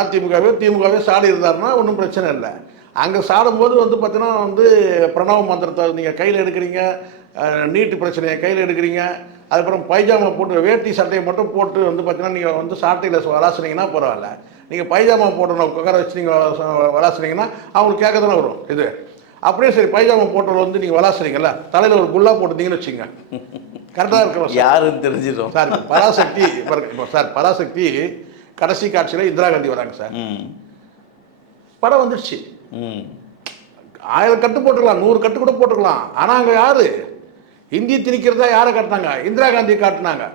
அதிமுகவே திமுகவே சாடி இருந்தாருன்னா ஒன்றும் பிரச்சனை இல்லை. அங்கே சாடும்போது வந்து பார்த்தீங்கன்னா வந்து பிரணவ மந்திரத்தை நீங்கள் கையில் எடுக்கிறீங்க, நீட்டு பிரச்சனையை கையில் எடுக்கிறீங்க, அதுக்கப்புறம் பைஜாமா போட்டு வேட்டி சட்டையை மட்டும் போட்டு வந்து பார்த்தீங்கன்னா நீங்கள் வந்து சாட்டையில் விளாசுனீங்கன்னா பரவாயில்ல. நீங்கள் பைஜாமா போட்டு உட்கார வச்சு நீங்கள் விளாசுனீங்கன்னா அவங்களுக்கு கேட்க தானே வரும். இது அப்படியே சரி பைஜாமா போட்டதில் வந்து நீங்கள் விளாசுறீங்கல்ல, தலையில் ஒரு குல்லா போட்டுட்டீங்கன்னு வச்சுங்க, கரெக்டாக இருக்கிறோம். யாருன்னு தெரிஞ்சிடும் சார். பராசக்தி இப்போ சார், பராசக்தி கடைசி காட்சியில் இந்திரா காந்தி வராங்க சார். படம் வந்துடுச்சு, 1000 கட்டு போட்டுக்கலாம், 100 கட்டு கூட போட்டுக்கலாம். ஆனால் அங்கே யார் இந்தி திணிக்கிறதா யாரை காட்டினாங்க? இந்திரா காந்தி காட்டினாங்க.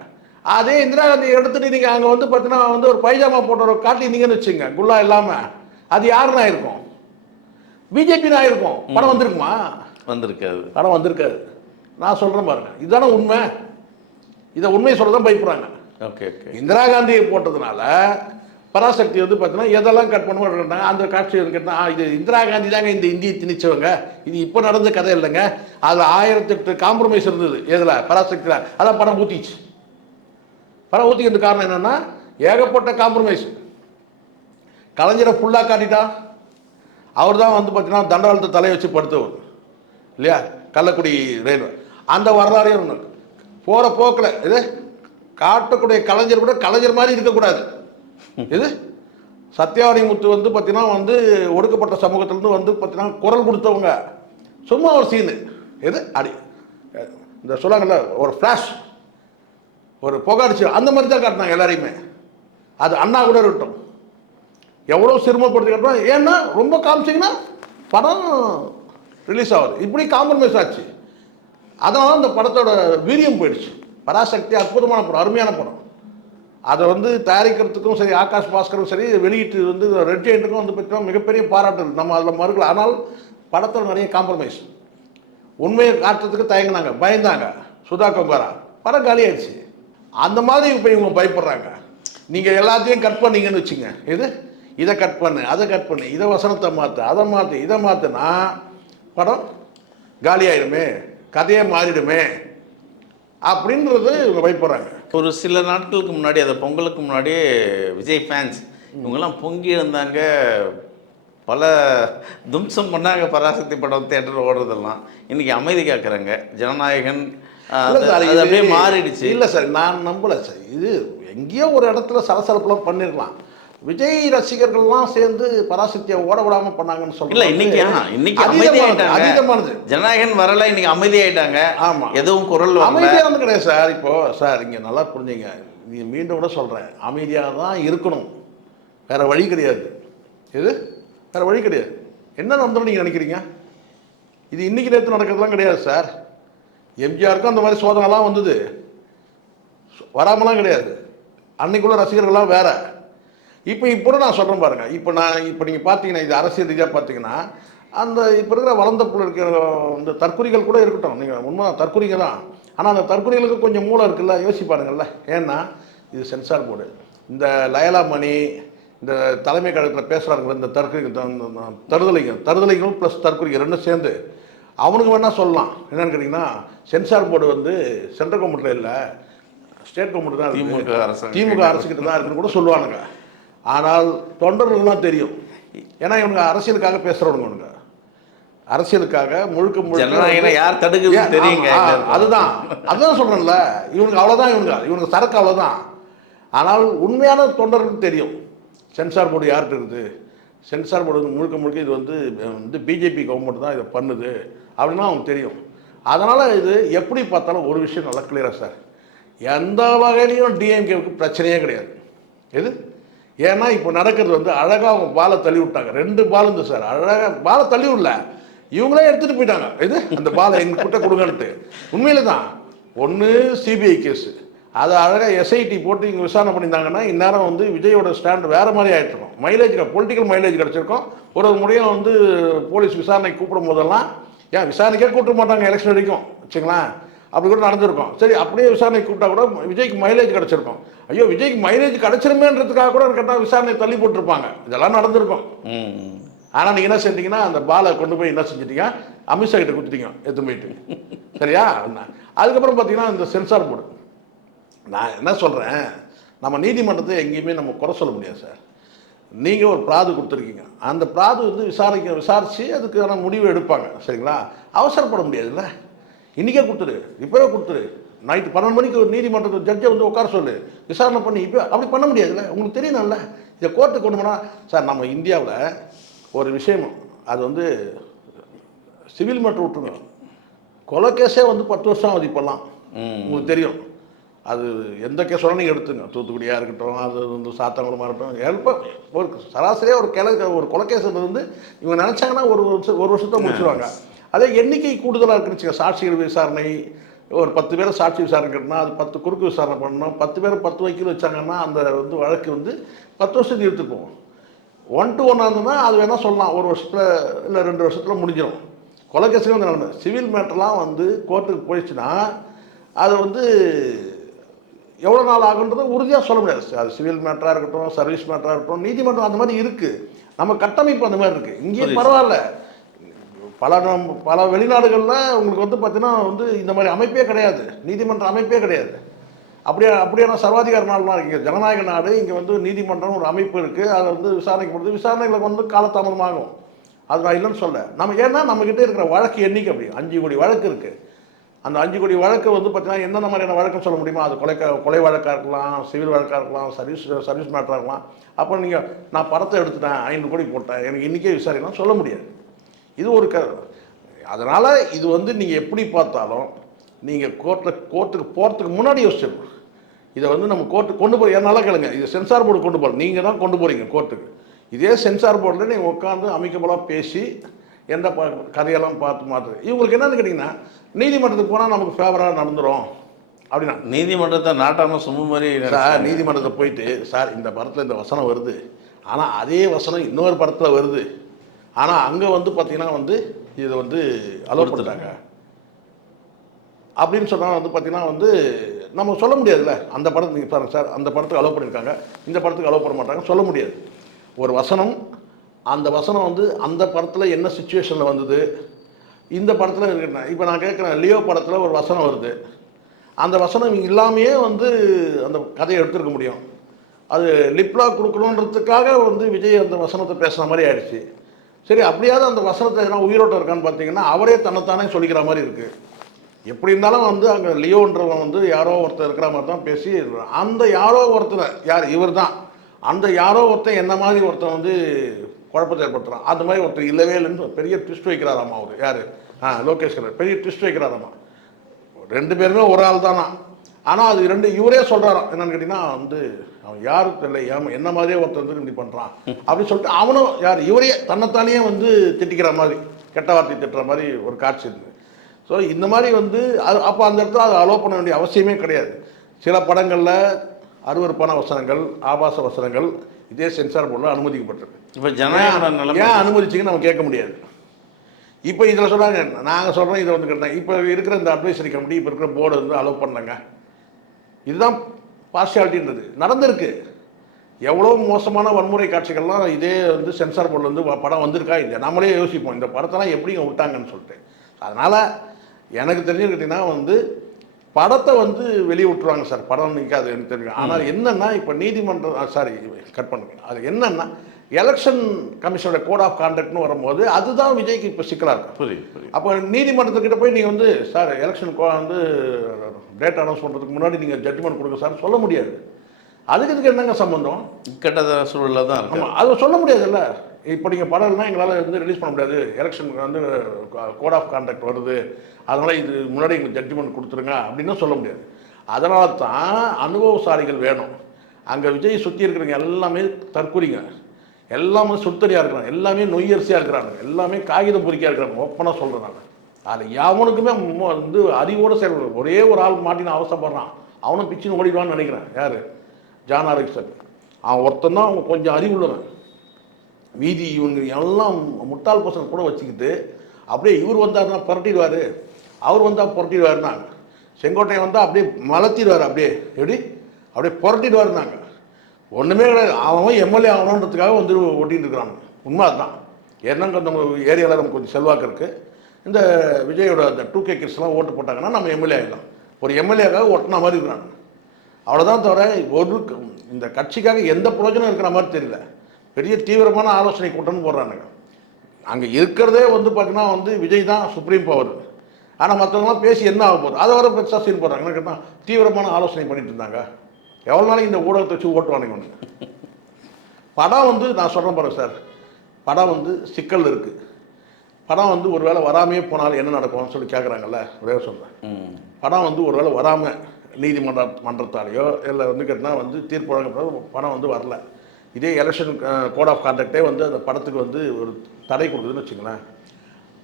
அதே இந்திரா காந்தியை எடுத்துகிட்டு நீங்கள் அங்கே வந்து பார்த்தீங்கன்னா வந்து ஒரு பைஜாமா போட்டு காட்டினீங்கன்னு வச்சுங்க, குல்லா இல்லாமல், அது யாருன்னா இருக்கும்? பிஜேபி தான் இருக்கும். படம் வந்திருக்குமா? வந்திருக்காது. படம் வந்திருக்காது. நான் சொல்கிறேன் பாருங்க, இதுதானே உண்மை. இதை உண்மையை சொல்ல தான் பயப்படுறாங்க. Okay okay. இந்திரா காந்தியை போட்டதுனால பராசக்தி வந்து பார்த்தீங்கன்னா எதெல்லாம் கட் பண்ணுவாங்க அந்த காட்சி கேட்டால் இது இந்திரா காந்தி தாங்க இந்த இந்தியை திணிச்சவங்க, இது இப்போ நடந்த கதை இல்லைங்க, அதில் 1008 காம்ப்ரமைஸ் இருந்தது. எதில்? பராசக்தியில். அதான் படம் ஊற்றிச்சு. படம் ஊற்றிக்கிறது காரணம் என்னென்னா ஏகப்பட்ட காம்ப்ரமைஸ். கலைஞரை ஃபுல்லாக காட்டிட்டா அவர் தான் வந்து பார்த்தீங்கன்னா தண்டவாளத்தை தலையை வச்சு படுத்தவர் இல்லையா, கள்ளக்குடி ரயில்வே. அந்த வரலாறே ஒன்று போகிற போக்கில் இது காட்டக்கூடிய கலைஞர் கூட கலைஞர் மாதிரி இருக்கக்கூடாது. இது சத்யாவதி முத்து வந்து பார்த்தீங்கன்னா வந்து ஒடுக்கப்பட்ட சமூகத்திலேருந்து வந்து பார்த்தீங்கன்னா குரல் கொடுத்தவங்க. சும்மா ஒரு சீனு எது அடி இந்த சொல்லாங்கல்ல ஒரு ஃப்ளாஷ், ஒரு புகாரிச்சு அந்த மாதிரி தான் காட்டினாங்க எல்லாரையுமே. அது அண்ணா கூட இருக்கட்டும், எவ்வளோ சிரமப்படுத்தி காட்டுறோம். ஏன்னா ரொம்ப காமிச்சிங்கன்னா படம் ரிலீஸ் ஆகுது. இப்படி காம்ப்ரமைஸ் ஆச்சு. அதனால இந்த படத்தோட வீரியம் போயிடுச்சு. பராசக்தி அற்புதமான படம், அருமையான படம். அதை வந்து தயாரிக்கிறதுக்கும் சரி, ஆகாஷ் பாஸ்கரும் சரி, வெளியிட்டு வந்து ரெட் ஜெயண்ட்டுக்கும் வந்து பார்த்தீங்கன்னா மிகப்பெரிய பாராட்டுகள், நம்ம அதில் மறுக்கல. ஆனால் படத்தில் நிறைய காம்ப்ரமைஸ், உண்மையை காட்டுறதுக்கு தயங்கினாங்க, பயந்தாங்க. சுதா கொங்காரா படம் காலியாயிடுச்சு. அந்த மாதிரி இப்போ இவங்க பயப்படுறாங்க. நீங்கள் எல்லாத்தையும் கட் பண்ணீங்கன்னு வச்சுங்க, இது இதை கட் பண்ணு, அதை கட் பண்ணு, இதை வசனத்தை மாற்று, அதை மாற்று, இதை மாற்றுனா படம் காலியாயிடுமே, கதையே மாறிடுமே அப்படின்றது இவங்க பயப்படுறாங்க. ஒரு சில நாட்களுக்கு முன்னாடி, அதை பொங்கலுக்கு முன்னாடியே விஜய் ஃபேன்ஸ் இவங்கெல்லாம் பொங்கி இருந்தாங்க, பல தும்சம் பண்ணாங்க பராசக்தி படம் தேட்டர் ஓடுறதெல்லாம். இன்றைக்கி அமைதி காக்குறாங்க. ஜனநாயகன் அது அப்படியே மாறிடுச்சு. இல்லை சார், நான் நம்பலை சார். இது எங்கேயோ ஒரு இடத்துல சலசலப்புலாம் பண்ணிடலாம். விஜய் ரசிகர்கள்லாம் சேர்ந்து பராசக்தியை ஓட விடாம பண்ணாங்கன்னு இல்ல சொல்றேன். இன்னைக்கு அமைதியாயிட்டாங்க. அதிகமானது. ஜனநாயகன் வரல, இன்னைக்கு அமைதியாயிட்டாங்க. ஆமா. எதுவும் குரல் வரல. அமைதியானது கிடையாது சார். இப்போ சார் இங்க நல்லா புரிஞ்சுங்க, நீ மீண்டும் கூட சொல்றேன், அமைதியாக தான் இருக்கணும், வேற வழி கிடையாது. இது வேற வழி கிடையாது. என்ன நடந்தோம் நீங்க நினைக்கிறீங்க? இது இன்னைக்கு நேற்று நடக்கிறதுலாம் கிடையாது சார். எம்ஜிஆருக்கும் அந்த மாதிரி சோதனைலாம் வந்தது, வராமலாம் கிடையாது. அன்னைக்குள்ள ரசிகர்கள்லாம் வேற. இப்போ நான் சொல்கிறேன் பாருங்க. இப்போ நீங்கள் பார்த்தீங்கன்னா, இது அரசியல் ரீதியாக பார்த்தீங்கன்னா, அந்த இப்போ இருக்கிற வளர்ந்த இருக்கிற இந்த தற்குறிகள் கூட இருக்கட்டும், நீங்கள் உண்மை தற்குறிங்க தான். ஆனால் அந்த தற்குறிகளுக்கு கொஞ்சம் மூளை இருக்குல்ல, யோசிச்சு பாருங்கள்ல. ஏன்னா இது சென்சார் போர்டு, இந்த லயலா மணி, இந்த தலைமை கழகத்தில் பேசுகிறாங்க, இந்த தருதலைகள் ப்ளஸ் தற்குறிகள் ரெண்டும் சேர்ந்து அவனுக்கு வேணால் சொல்லலாம். என்னென்னு கேட்டிங்கன்னா, சென்சார் போர்டு வந்து சென்ட்ரல் கவர்மெண்ட்டில் இல்லை, ஸ்டேட் கவர்மெண்ட் தான், திமுக அரசுக்கிட்ட தான் இருக்குன்னு கூட சொல்லுவானுங்க. ஆனால் தொண்டர்கள்லாம் தெரியும். ஏன்னா இவனுங்க அரசியலுக்காக பேசுகிறவனுங்க, அரசியலுக்காக முழுக்க யார் தடுக்குது தெரியுங்க. அதுதான் சொல்கிறேன்ல, இவனுக்கு அவ்வளோதான், இவனுக்கு சரக்கு அவ்வளோதான். ஆனால் உண்மையான தொண்டர்களுக்கு தெரியும் சென்சார் போர்டு யார்கிட்ட இருக்குது. சென்சார் போர்டு வந்து முழுக்க இது வந்து பிஜேபி கவர்மெண்ட் தான் இதை பண்ணுது அப்படின்னா அவனுக்கு தெரியும். அதனால் இது எப்படி பார்த்தாலும் ஒரு விஷயம் நல்லா கிளியராக சார், எந்த வகையிலையும் டிஎம்கேவுக்கு பிரச்சனையே கிடையாது. எது ஏன்னா இப்போ நடக்கிறது வந்து அழகாக அவங்க பாலை தள்ளி விட்டாங்க. 2 பால் இருந்து சார், அழகாக பாலை தள்ளி விடல, இவங்களே எடுத்துகிட்டு போயிட்டாங்க. இது அந்த பாலை எங்ககிட்ட கொடுங்கன்ட்டு. உண்மையில தான் ஒன்று சிபிஐ கேஸு, அதை அழகாக எஸ்ஐடி போட்டு இங்கே விசாரணை பண்ணியிருந்தாங்கன்னா இந்நேரம் வந்து விஜயோட ஸ்டாண்ட் வேறு மாதிரி ஆகிட்டுருக்கும். பொலிட்டிக்கல் மைலேஜ் கிடச்சிருக்கும். ஒரு முறையும் வந்து போலீஸ் விசாரணைக்கு கூப்பிடும் போதெல்லாம், ஏன் விசாரணைக்கே கூப்பிட மாட்டாங்க எலெக்ஷன் வரைக்கும் வச்சுங்களேன், அப்படி கூட நடந்திருக்கும். சரி, அப்படியே விசாரணை கூப்பிட்டா கூட விஜய்க்கு மைலேஜ் கிடச்சிருக்கும். ஐயோ விஜய்க்கு மைலேஜ் கிடச்சிருமேன்றதுக்காக கூட கேட்டால் விசாரணை தள்ளி போட்டிருப்பாங்க. இதெல்லாம் நடந்திருக்கும். ஆனால் நீங்கள் என்ன செஞ்சீங்கன்னா, அந்த பாலை கொண்டு போய் என்ன செஞ்சிட்டீங்க, அமித்ஷா கிட்ட கொடுத்துட்டீங்க எடுத்து போயிட்டு. சரியா? அதுக்கப்புறம் பார்த்தீங்கன்னா இந்த சென்சார் போர்டு, நான் என்ன சொல்கிறேன், நம்ம நீதிமன்றத்தை எங்கேயுமே நம்ம குறை சொல்ல முடியாது சார். நீங்கள் ஒரு பிராது கொடுத்துருக்கீங்க, அந்த பிராது வந்து விசாரித்து அதுக்கான முடிவு எடுப்பாங்க. சரிங்களா? அவசரப்பட முடியாதுல்ல. இன்றைக்கே கொடுத்துரு, இப்போவே கொடுத்துரு, நைட்டு 12 மணிக்கு ஒரு நீதிமன்றத்தில் ஜட்ஜை வந்து உட்கார சொல்லு, விசாரணை பண்ணி. இப்போ அப்படி பண்ண முடியாதுல்ல, உங்களுக்கு தெரியணும்ல. இதை கோர்ட்டுக்கு கொண்டு போனால் சார், நம்ம இந்தியாவில் ஒரு விஷயம், அது வந்து சிவில் மேட்டர் விட்டுருங்க, கொலை கேஸே வந்து 10 வருஷம் ஆகுது இப்போல்லாம். உங்களுக்கு தெரியும். அது எந்த கேஸோட நீங்கள் எடுத்துங்க, தூத்துக்குடியாக இருக்கட்டும், அது வந்து சாத்தாங்குளமாக இருக்கட்டும், ஒரு சராசரியாக ஒரு கொலை கேஸ் வந்து இவங்க நினச்சாங்கன்னா ஒரு வருஷத்தை முடிச்சுருவாங்க. அதே எண்ணிக்கை கூடுதலாக இருக்குன்னு, சாட்சிகள் விசாரணை ஒரு 10 பேரை சாட்சி விசாரணை கட்டினா அது 10 குறுக்கு விசாரணை பண்ணணும். 10 பேரை 10 வக்கீல் வச்சாங்கன்னா அந்த வந்து வழக்கு வந்து 10 வருஷத்துக்கு எடுத்துட்டு போகும். 1 to 1 இருந்ததுன்னா அது வேணால் சொல்லலாம், 1 வருஷத்தில் இல்லை 2 வருஷத்தில் முடிஞ்சிடும். கொலை கேஸுக்கு வந்து நிலைமை. சிவில் மேட்டர்லாம் வந்து கோர்ட்டுக்கு போயிடுச்சுன்னா அது வந்து எவ்வளோ நாள் ஆகுன்றது உறுதியாக சொல்ல முடியாது. அது சிவில் மேட்டராக இருக்கட்டும், சர்வீஸ் மேட்டராக இருக்கட்டும், நீதிமன்றம் அந்த மாதிரி இருக்குது. நம்ம கட்டமைப்பு அந்த மாதிரி இருக்குது. இங்கேயும் பரவாயில்ல, பல வெளிநாடுகளில் உங்களுக்கு வந்து பார்த்தீங்கன்னா வந்து இந்த மாதிரி அமைப்பே கிடையாது, நீதிமன்ற அமைப்பே கிடையாது. அப்படியான சர்வாதிகார நாடுலாம் இங்கே ஜனநாயக நாடு. இங்கே வந்து நீதிமன்றம் ஒரு அமைப்பு இருக்குது, அதை வந்து விசாரணைக்கு போடுறது, விசாரணைகளுக்கு வந்து காலதாமதமாகும். அது நான் இல்லைன்னு சொல்ல. நம்ம ஏன்னா நம்மக்கிட்ட இருக்கிற வழக்கு எண்ணிக்கை அப்படி 5 கோடி வழக்கு இருக்குது. அந்த 5 கோடி வழக்கு வந்து பார்த்தீங்கன்னா எந்தெந்த மாதிரியான வழக்குன்னு சொல்ல முடியுமா? அது கொலை வழக்காக இருக்கலாம், சிவில் வழக்காக இருக்கலாம், சர்வீஸ் மேட்டராக இருக்கலாம். அப்போ நீங்கள் நான் படத்தை எடுத்துட்டேன், 500 கோடி போட்டேன், எனக்கு இன்றைக்கே விசாரிக்கலாம் சொல்ல முடியாது. இது ஒரு அதனால் இது வந்து நீங்கள் எப்படி பார்த்தாலும் நீங்கள் கோர்ட்டுக்கு போகிறதுக்கு முன்னாடி யோசிச்சிடணும். இதை வந்து நம்ம கோர்ட்டுக்கு கொண்டு போய் என்னால் கேளுங்க, இது சென்சார் போர்டு கொண்டு போகிறோம், நீங்கள் தான் கொண்டு போகிறீங்க கோர்ட்டுக்கு. இதே சென்சார் போர்டில் நீங்கள் உட்காந்து அமைக்கபலாக பேசி எந்த கதையெல்லாம் பார்த்து மாற்று. இவங்களுக்கு என்னென்னு கேட்டிங்கன்னா, நீதிமன்றத்துக்கு போனால் நமக்கு ஃபேவராக நடந்துடும் அப்படின்னா, நீதிமன்றத்தை நாட்டாமல் சும்மா மாதிரி சார் நீதிமன்றத்தை போயிட்டு, சார் இந்த படத்தில் இந்த வசனம் வருது, ஆனால் அதே வசனம் இன்னொரு படத்தில் வருது, ஆனால் அங்கே வந்து பார்த்தீங்கன்னா வந்து இதை வந்து அலோவ் பண்ணுறாங்க அப்படின்னு சொன்னால் வந்து பார்த்தீங்கன்னா வந்து நம்ம சொல்ல முடியாதுல்ல. அந்த படத்துக்கு நீங்கள் பாருங்கள் சார், அந்த படத்துக்கு அலோவ் பண்ணியிருக்காங்க, இந்த படத்துக்கு அலோவ் பண்ண மாட்டாங்க சொல்ல முடியாது. ஒரு வசனம், அந்த வசனம் வந்து அந்த படத்தில் என்ன சுச்சுவேஷனில் வந்தது, இந்த படத்தில் இருக்குன்னா, இப்போ நான் கேட்குறேன், லியோ படத்தில் ஒரு வசனம் வருது, அந்த வசனம் இல்லாமையே வந்து அந்த கதையை எடுத்துருக்க முடியும். அது லிப்லாக் கொடுக்கணுன்றதுக்காக வந்து விஜய் அந்த வசனத்தை பேசுகிற மாதிரி ஆயிடுச்சு. சரி, அப்படியாவது அந்த வசனத்தை எதனா உயிரோட்டம் இருக்கான்னு பார்த்தீங்கன்னா அவரே தன்னைத்தானே சொல்லிக்கிற மாதிரி இருக்குது. எப்படி இருந்தாலும் வந்து அங்கே லியோன்றவன் வந்து யாரோ ஒருத்தர் இருக்கிற மாதிரி தான் பேசி, அந்த யாரோ ஒருத்தர் யார் இவர் தான் அந்த யாரோ ஒருத்தன் என்ன மாதிரி ஒருத்தன் வந்து குழப்பத்தை ஏற்படுத்துறான். அந்த மாதிரி ஒருத்தர் இல்லவே இல்லைன்னு பெரிய ட்விஸ்ட் வைக்கிறாராமா அவர். யார்? லோகேஷ் கனகராஜ் பெரிய ட்விஸ்ட் வைக்கிறாராமா. 2 பேருமே ஒரு ஆள் தானா. ஆனால் அது 2 இவரே சொல்கிறாராம். என்னன்னு கேட்டிங்கன்னா வந்து அவன் யாரும் தெரியல, என்ன மாதிரியே ஒருத்தர் வந்து இப்படி பண்ணுறான் அப்படின்னு சொல்லிட்டு அவனும் யார் இவரே தன்னைத்தானே வந்து திட்டிக்கிற மாதிரி, கெட்ட வார்த்தை திட்டுற மாதிரி ஒரு காட்சி இருக்குது. ஸோ இந்த மாதிரி வந்து அது அப்போ அந்த இடத்துல அதை அலோவ் பண்ண வேண்டிய அவசியமே கிடையாது. சில படங்களில் அருவருப்பான வசனங்கள், ஆபாச வசனங்கள் இதே சென்சார் போர்டில் அனுமதிக்கப்பட்டிருக்கு. இப்போ ஜனநாயகம் ஏன் அனுமதிச்சிங்கன்னு நம்ம கேட்க முடியாது. இப்போ இதில் சொல்கிறாங்க, நாங்கள் சொல்கிறோம் இதை வந்து கேட்டாங்க. இப்போ இருக்கிற இந்த அட்வைசரி கமிட்டி, இப்போ இருக்கிற போர்டு வந்து அலோவ் பண்ணலங்க. இதுதான் பார்ஷியாலிட்டின்றது நடந்திருக்கு. எவ்வளோ மோசமான வன்முறை காட்சிகள்லாம் இதே வந்து சென்சார் போர்டில் வந்து படம் வந்திருக்கா இல்லையா நம்மளே யோசிப்போம், இந்த படத்தெல்லாம் எப்படிங்க விட்டாங்கன்னு சொல்லிட்டு. அதனால் எனக்கு தெரிஞ்சுக்கிட்டிங்கன்னா வந்து படத்தை வந்து வெளியே விட்டுருவாங்க சார், படம் நிற்காது எனக்கு தெரியும். ஆனால் என்னென்னா இப்போ நீதிமன்றம் சாரி கட் பண்ணுங்க, அது என்னென்னா எலெக்ஷன் கமிஷனோட கோட் ஆஃப் கான்டக்ட்னு வரும்போது அதுதான் விஜய்க்கு இப்போ சிக்கலாக இருக்கும். புரியுது. அப்போ நீதிமன்றத்துக்கிட்ட போய் நீங்கள் வந்து சார் எலெக்ஷன் வந்து டேட் அனௌன்ஸ் பண்ணுறதுக்கு முன்னாடி நீங்கள் ஜட்ஜ்மெண்ட் கொடுங்க சார் சொல்ல முடியாது. அதுக்கு இதுக்கு என்னங்க சம்பந்தம்? கெட்ட சூழலில் தான் இருக்கும். அது சொல்ல முடியாதுல்ல. இப்போ நீங்கள் படம் இல்லைனா எங்களால் வந்து ரிலீஸ் பண்ண முடியாது, எலெக்ஷனுக்கு வந்து கோட் ஆஃப் கான்டக்ட் வருது, அதனால் இது முன்னாடி எங்களுக்கு ஜட்ஜ்மெண்ட் கொடுத்துருங்க அப்படின்னு சொல்ல முடியாது. அதனால தான் அனுபவசாலிகள் வேணும். அங்கே விஜய் சுற்றி இருக்கிறவங்க எல்லாமே தற்கொலைங்க, எல்லாமே சுத்தரியாக இருக்கிறாங்க, எல்லாமே நொய்யரிசியாக இருக்கிறாங்க, எல்லாமே காகிதம் பொறிக்கையாக இருக்கிறாங்க. ஓப்பனாக சொல்கிறேன். அதில் எவனுக்குமே வந்து அறிவோடு செயல்படுற ஒரே ஒரு ஆள் மாட்டின அவசரப்படுறான், அவனும் பிச்சுன்னு ஓடிடுவான்னு நினைக்கிறேன். யார்? ஜான் ஆரோக்கியன். அவன் ஒருத்தன் தான் அவங்க கொஞ்சம் அறிவுள்ளவன். வீதி இவங்க எல்லாம் முட்டாள் பசங்க கூட வச்சுக்கிட்டு அப்படியே இவர் வந்தாருன்னா புரட்டிடுவார், அவர் வந்தால் புரட்டிடுவாருன்னாங்க. செங்கோட்டையன் வந்தால் அப்படியே மலத்திடுவார், அப்படியே எப்படி அப்படியே புரட்டிடுவாருன்னாங்க. ஒன்றுமே கிடையாது. அவன் எம்எல்ஏ ஆகணுன்றதுக்காக வந்து ஒட்டிகிட்டு இருக்கிறாங்க. உண்மை அதுதான். ஏன்னா நம்ம ஏரியாவில் நமக்கு கொஞ்சம் செல்வாக்கு இருக்குது. இந்த விஜயோட அந்த 2K கிட்ஸ்லாம் ஓட்டு போட்டாங்கன்னா நம்ம எம்எல்ஏ ஆகிடலாம். ஒரு எம்எல்ஏக்காக ஒட்டின மாதிரி இருக்கிறாங்க. அவ்வளோதான். தவிர ஒரு இந்த கட்சிக்காக எந்த பிரயோஜனம் இருக்கிற மாதிரி தெரியல. பெரிய தீவிரமான ஆலோசனை கூட்டம்னு போடுறானுங்க. அங்கே இருக்கிறதே வந்து பார்த்தீங்கன்னா வந்து விஜய் தான் சுப்ரீம் பவர். ஆனால் மற்றவங்களாம் பேசி என்ன ஆக போகுது அதை வர பெருசாக சீன் போடுறாங்க. என்ன கேட்டால் தீவிரமான ஆலோசனை பண்ணிட்டு இருந்தாங்க. எவ்வளோ நாளைக்கு இந்த ஊடகத்தை வச்சு ஓட்டுவானுங்க ஒன்று. படம் வந்து நான் சொல்கிறேன் பாருங்க சார், படம் வந்து சிக்கல் இருக்குது. படம் வந்து ஒரு வேளை வராமையே போனாலும் என்ன நடக்கும்னு சொல்லி கேட்குறாங்கல்ல, ஒரே சொல்கிறேன். படம் வந்து ஒரு வேளை வராமல் மன்றத்தாலேயோ இல்லை வந்து கேட்டால் வந்து தீர்ப்பு வழங்கப்பட படம் வந்து வரல, இதே எலெக்ஷன் கோட் ஆஃப் கான்டக்டே வந்து அந்த படத்துக்கு வந்து ஒரு தடை கொடுக்குதுன்னு வச்சுங்களேன்,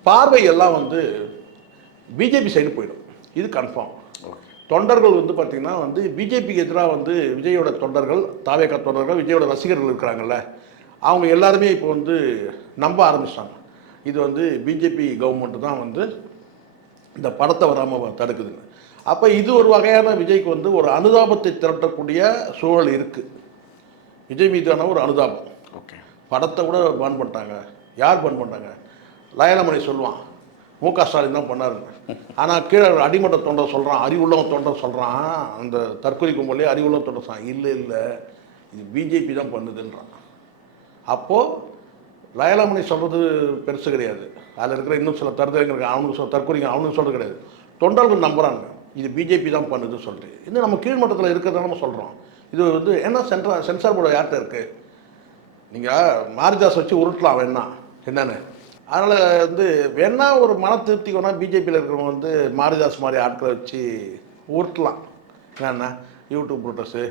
பார்வை எல்லாம் வந்து பிஜேபி சைடு போயிடும். இது கன்ஃபார்ம். தொண்டர்கள் வந்து பார்த்திங்கன்னா வந்து பிஜேபிக்கு எதிராக வந்து விஜயோட தொண்டர்கள், தாவேகா தொண்டர்கள், விஜயோட ரசிகர்கள் இருக்கிறாங்கல்ல, அவங்க எல்லாருமே இப்போ வந்து நம்ப ஆரம்பிச்சிட்டாங்க. இது வந்து பிஜேபி கவர்மெண்ட்டு தான் வந்து இந்த படத்தை வராமல் தடுக்குதுங்க. அப்போ இது ஒரு வகையான விஜய்க்கு வந்து ஒரு அனுதாபத்தை திரட்டக்கூடிய சூழல் இருக்குது. விஜய் மீதான ஒரு அனுதாபம். ஓகே. படத்தை கூட பேன் பண்ணிட்டாங்க. யார் பேன் பண்ணிட்டாங்க? லயனமணி சொல்லுவான், மு.க. ஸ்டாலின் தான் பண்ணார். ஆனால் கீழே அடிமட்ட தொண்டர் சொல்கிறான், அறிவுள்ளவன் தொண்டர் சொல்கிறான், அந்த தற்கொலை கும்பலே அறிவுள்ளவன் தொண்டர் சொல்கிறான், இல்லை இல்லை இது பிஜேபி தான் பண்ணுதுன்றான். அப்போது லயனமணி சொல்கிறது பெருசு கிடையாது. அதில் இருக்கிற இன்னும் சில தருதலைங்க அவனுக்கு தற்கொலைங்க அவனுக்கு சொல்கிறது கிடையாது. தொண்டர்கள் நம்புகிறாங்க இது பிஜேபி தான் பண்ணுதுன்னு சொல்லிட்டு. இன்னும் நம்ம கீழ்மட்டத்தில் இருக்கிறத நம்ம சொல்கிறோம். இது வந்து என்ன சென்சார் போர்டு யார்கிட்ட இருக்குது? நீங்கள் மாரிதாஸ் வச்சு உருட்டலாம் வேணா என்னென்னு. அதனால் வந்து வேணா ஒரு மன திருப்திக்கு வேணால் பிஜேபியில் இருக்கிறவங்க வந்து மாரிதாஸ் மாதிரி ஆட்களை வச்சு உருட்டலாம். என்னென்னா யூடியூப் புரோட்டஸு,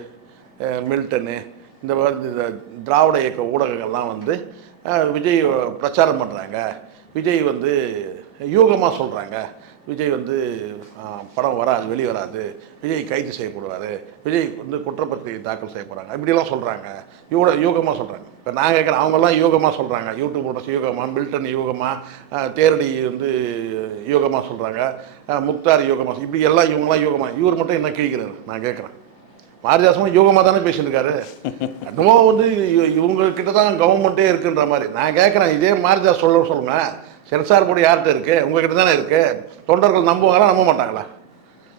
மில்டனு, இந்த மாதிரி இந்த திராவிட இயக்க ஊடகங்கள்லாம் வந்து விஜய் பிரச்சாரம் பண்ணுறாங்க, விஜய் வந்து யூகமாக சொல்கிறாங்க, விஜய் வந்து படம் வராது, வெளியே வராது, விஜய் கைது செய்யப்படுவார், விஜய் வந்து குற்றப்பத்திரிகை தாக்கல் செய்ய போகிறாங்க, இப்படிலாம் சொல்கிறாங்க, யூகமாக சொல்கிறாங்க. இப்போ நான் கேட்குறேன், அவங்கெல்லாம் யூகமாக சொல்கிறாங்க, யூடியூப் போட்டஸ் யூகமாக, மில்டன் யூகமாக, தேரடி வந்து யூகமாக சொல்கிறாங்க, முக்தார் யூகமாக, இப்படி எல்லாம் இவங்கெல்லாம் யூகமாக, இவர் மட்டும் என்ன கிழிக்கிறார் நான் கேட்குறேன். மாரிதாசமாக யூகமாக தானே பேசியிருக்காரு. இன்னமும் வந்து இவங்கக்கிட்ட தான் கவர்மெண்ட்டே இருக்குன்ற மாதிரி நான் கேட்குறேன். இதே மாரிதாஸ் சொல்லுங்கள், சென்சார் போர்டு யார்கிட்ட இருக்குது? உங்கள்கிட்ட தானே இருக்குது. தொண்டர்கள் நம்புவாங்களா நம்ப மாட்டாங்களா?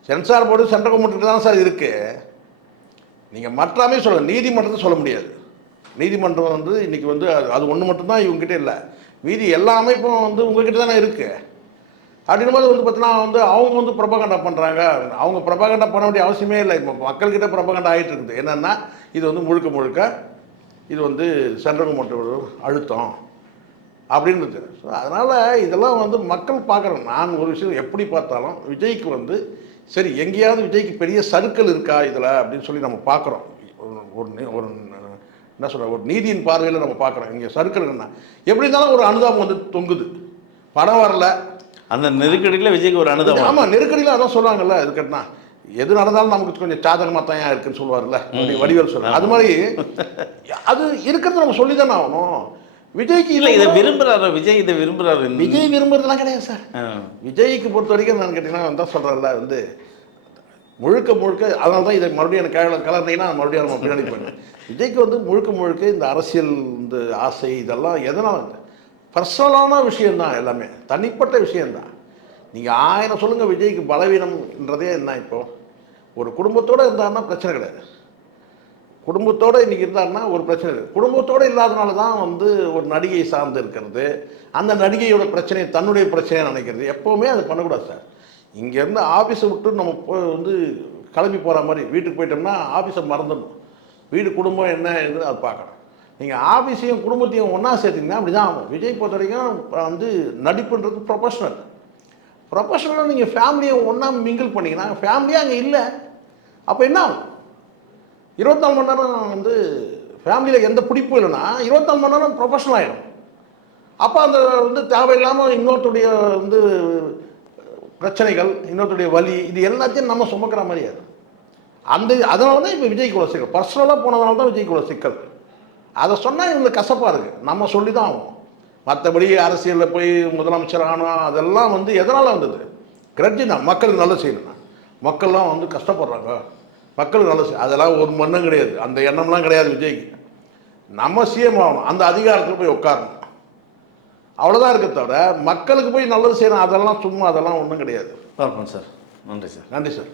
சென்சார் போர்டு சென்ட்ரல் கவர்மெண்ட்டு தானே சார் இருக்குது. நீங்கள் மற்றாமே சொல்ல நீதிமன்றத்தை சொல்ல முடியாது. நீதிமன்றம் வந்து இன்றைக்கி வந்து அது ஒன்று மட்டும்தான் இவங்ககிட்ட இல்லை, மீதி எல்லா அமைப்பும் வந்து உங்கள்கிட்ட தானே இருக்குது. அப்படின்னும்போது வந்து பார்த்தீங்கன்னா வந்து அவங்க வந்து ப்ரொபகண்டா பண்ணுறாங்க. அவங்க ப்ரொபகண்டா பண்ண வேண்டிய அவசியமே இல்லை. இப்போ மக்கள்கிட்ட ப்ரொபகண்டா ஆகிட்டு இருக்குது. என்னென்னா இது வந்து முழுக்க முழுக்க இது வந்து சென்ட்ரல் கவர்மெண்ட் அழுத்தம் அப்படின்றது. ஸோ அதனால் இதெல்லாம் வந்து மக்கள் பார்க்குறாங்க. நான் ஒரு விஷயம் எப்படி பார்த்தாலும் விஜய்க்கு வந்து சரி எங்கேயாவது விஜய்க்கு பெரிய சறுக்கல் இருக்கா இதில் அப்படின்னு சொல்லி நம்ம பார்க்குறோம். ஒரு ஒரு என்ன சொல்கிற ஒரு நீதியின் பார்வையில் நம்ம பார்க்குறோம். இங்கே சறுக்கல் என்ன எப்படி இருந்தாலும் ஒரு அனுதாபம் வந்து தொங்குது. படம் வரல, அந்த நெருக்கடியில் விஜய்க்கு ஒரு அனுதாபம். ஆமாம், நெருக்கடியில் அதான் சொல்லுவாங்கல்ல, இது கட்டினா எது நடந்தாலும் நமக்கு கொஞ்சம் சாதகமாக தான் ஏன் இருக்குன்னு சொல்லுவார்ல வடிவேல் சொல்லுவாங்க. அது மாதிரி அது இருக்கிறது நம்ம சொல்லி தானே ஆகணும். விஜய்க்கு இல்லை இதை விரும்புகிறாரு, விஜய் இதை விரும்புகிறாரு. விஜய் விரும்புறதுலாம் கிடையாது சார். விஜய்க்கு பொறுத்த வரைக்கும் நான் கேட்டிங்கன்னா தான் சொல்கிறேன்ல வந்து முழுக்க முழுக்க அதனால தான் இதை மறுபடியும் எனக்கு கலர்னீங்கன்னா மறுபடியும் நம்ம பின்னாடி போயிடுவேன். விஜய்க்கு வந்து முழுக்க முழுக்க இந்த அரசியல் இந்த ஆசை இதெல்லாம் எதனால் பர்சனலான விஷயந்தான், எல்லாமே தனிப்பட்ட விஷயந்தான். நீங்கள் 1000 சொல்லுங்கள் விஜய்க்கு பலவீனம்ன்றதே என்ன? இப்போது ஒரு குடும்பத்தோடு இருந்தாருன்னா பிரச்சனை கிடையாது. குடும்பத்தோடு இன்றைக்கி இருந்தாருன்னா ஒரு பிரச்சனை இருக்குது. குடும்பத்தோடு இல்லாதனால தான் வந்து ஒரு நடிகை சார்ந்து இருக்கிறது, அந்த நடிகையோட பிரச்சனையை தன்னுடைய பிரச்சனையை நினைக்கிறது. எப்போவுமே அது பண்ணக்கூடாது சார். இங்கேருந்து ஆஃபீஸை விட்டு நம்ம வந்து கிளம்பி போகிற மாதிரி வீட்டுக்கு போயிட்டோம்னா ஆஃபீஸை மறந்துடணும். வீடு குடும்பம் என்ன இருக்குது அது பார்க்கணும். நீங்கள் ஆஃபீஸையும் குடும்பத்தையும் ஒன்றா சேர்த்திங்கன்னா அப்படி தான் ஆகும். விஜய் பொறுத்த வரைக்கும் வந்து நடிப்புன்றது ப்ரொஃபஷனலாக நீங்கள் ஃபேமிலியை ஒன்றா மிங்கிள் பண்ணிங்கன்னா ஃபேமிலியாக அங்கே இல்லை. அப்போ என்ன ஆகும்? 24 மணி நேரம் வந்து ஃபேமிலியில் எந்த பிடிப்பும் இல்லைன்னா 24 மணி நேரம் ப்ரொஃபஷனல் ஆகிடும். அப்போ அந்த வந்து தேவையில்லாமல் இன்னொருத்தருடைய வந்து பிரச்சனைகள், இன்னொருத்தருடைய வலி, இது எல்லாத்தையும் நம்ம சுமக்கிற மாதிரியாது. அதனால தான் இப்போ விஜய்க்கு உள்ள சிக்கல். பர்சனலாக போனதுனால தான் விஜய்க்கு உள்ள சிக்கல். அதை சொன்னால் இவங்களுக்கு கசப்பாக இருக்குது. நம்ம சொல்லி தான் ஆகும். மற்றபடி அரசியலில் போய் முதலமைச்சர் ஆனோம் அதெல்லாம் வந்து எதனால் வந்தது? கிரட்ஜி தான். மக்களுக்கு நல்லது செய்யணும். மக்கள்லாம் வந்து கஷ்டப்படுறாங்க, மக்களுக்கு நல்லது செய்ய, அதெல்லாம் ஒரு மண்ணும் கிடையாது. அந்த எண்ணம்லாம் கிடையாது விஜய்க்கு. நம்ம சிஎம் ஆகணும், அந்த அதிகாரத்தில் போய் உட்காரணும், அவ்வளோதான் இருக்க தவிர மக்களுக்கு போய் நல்லது செய்யணும் அதெல்லாம் சும்மா அதெல்லாம் ஒன்றும் கிடையாது. பார்ப்போம் சார். நன்றி சார். நன்றி சார்.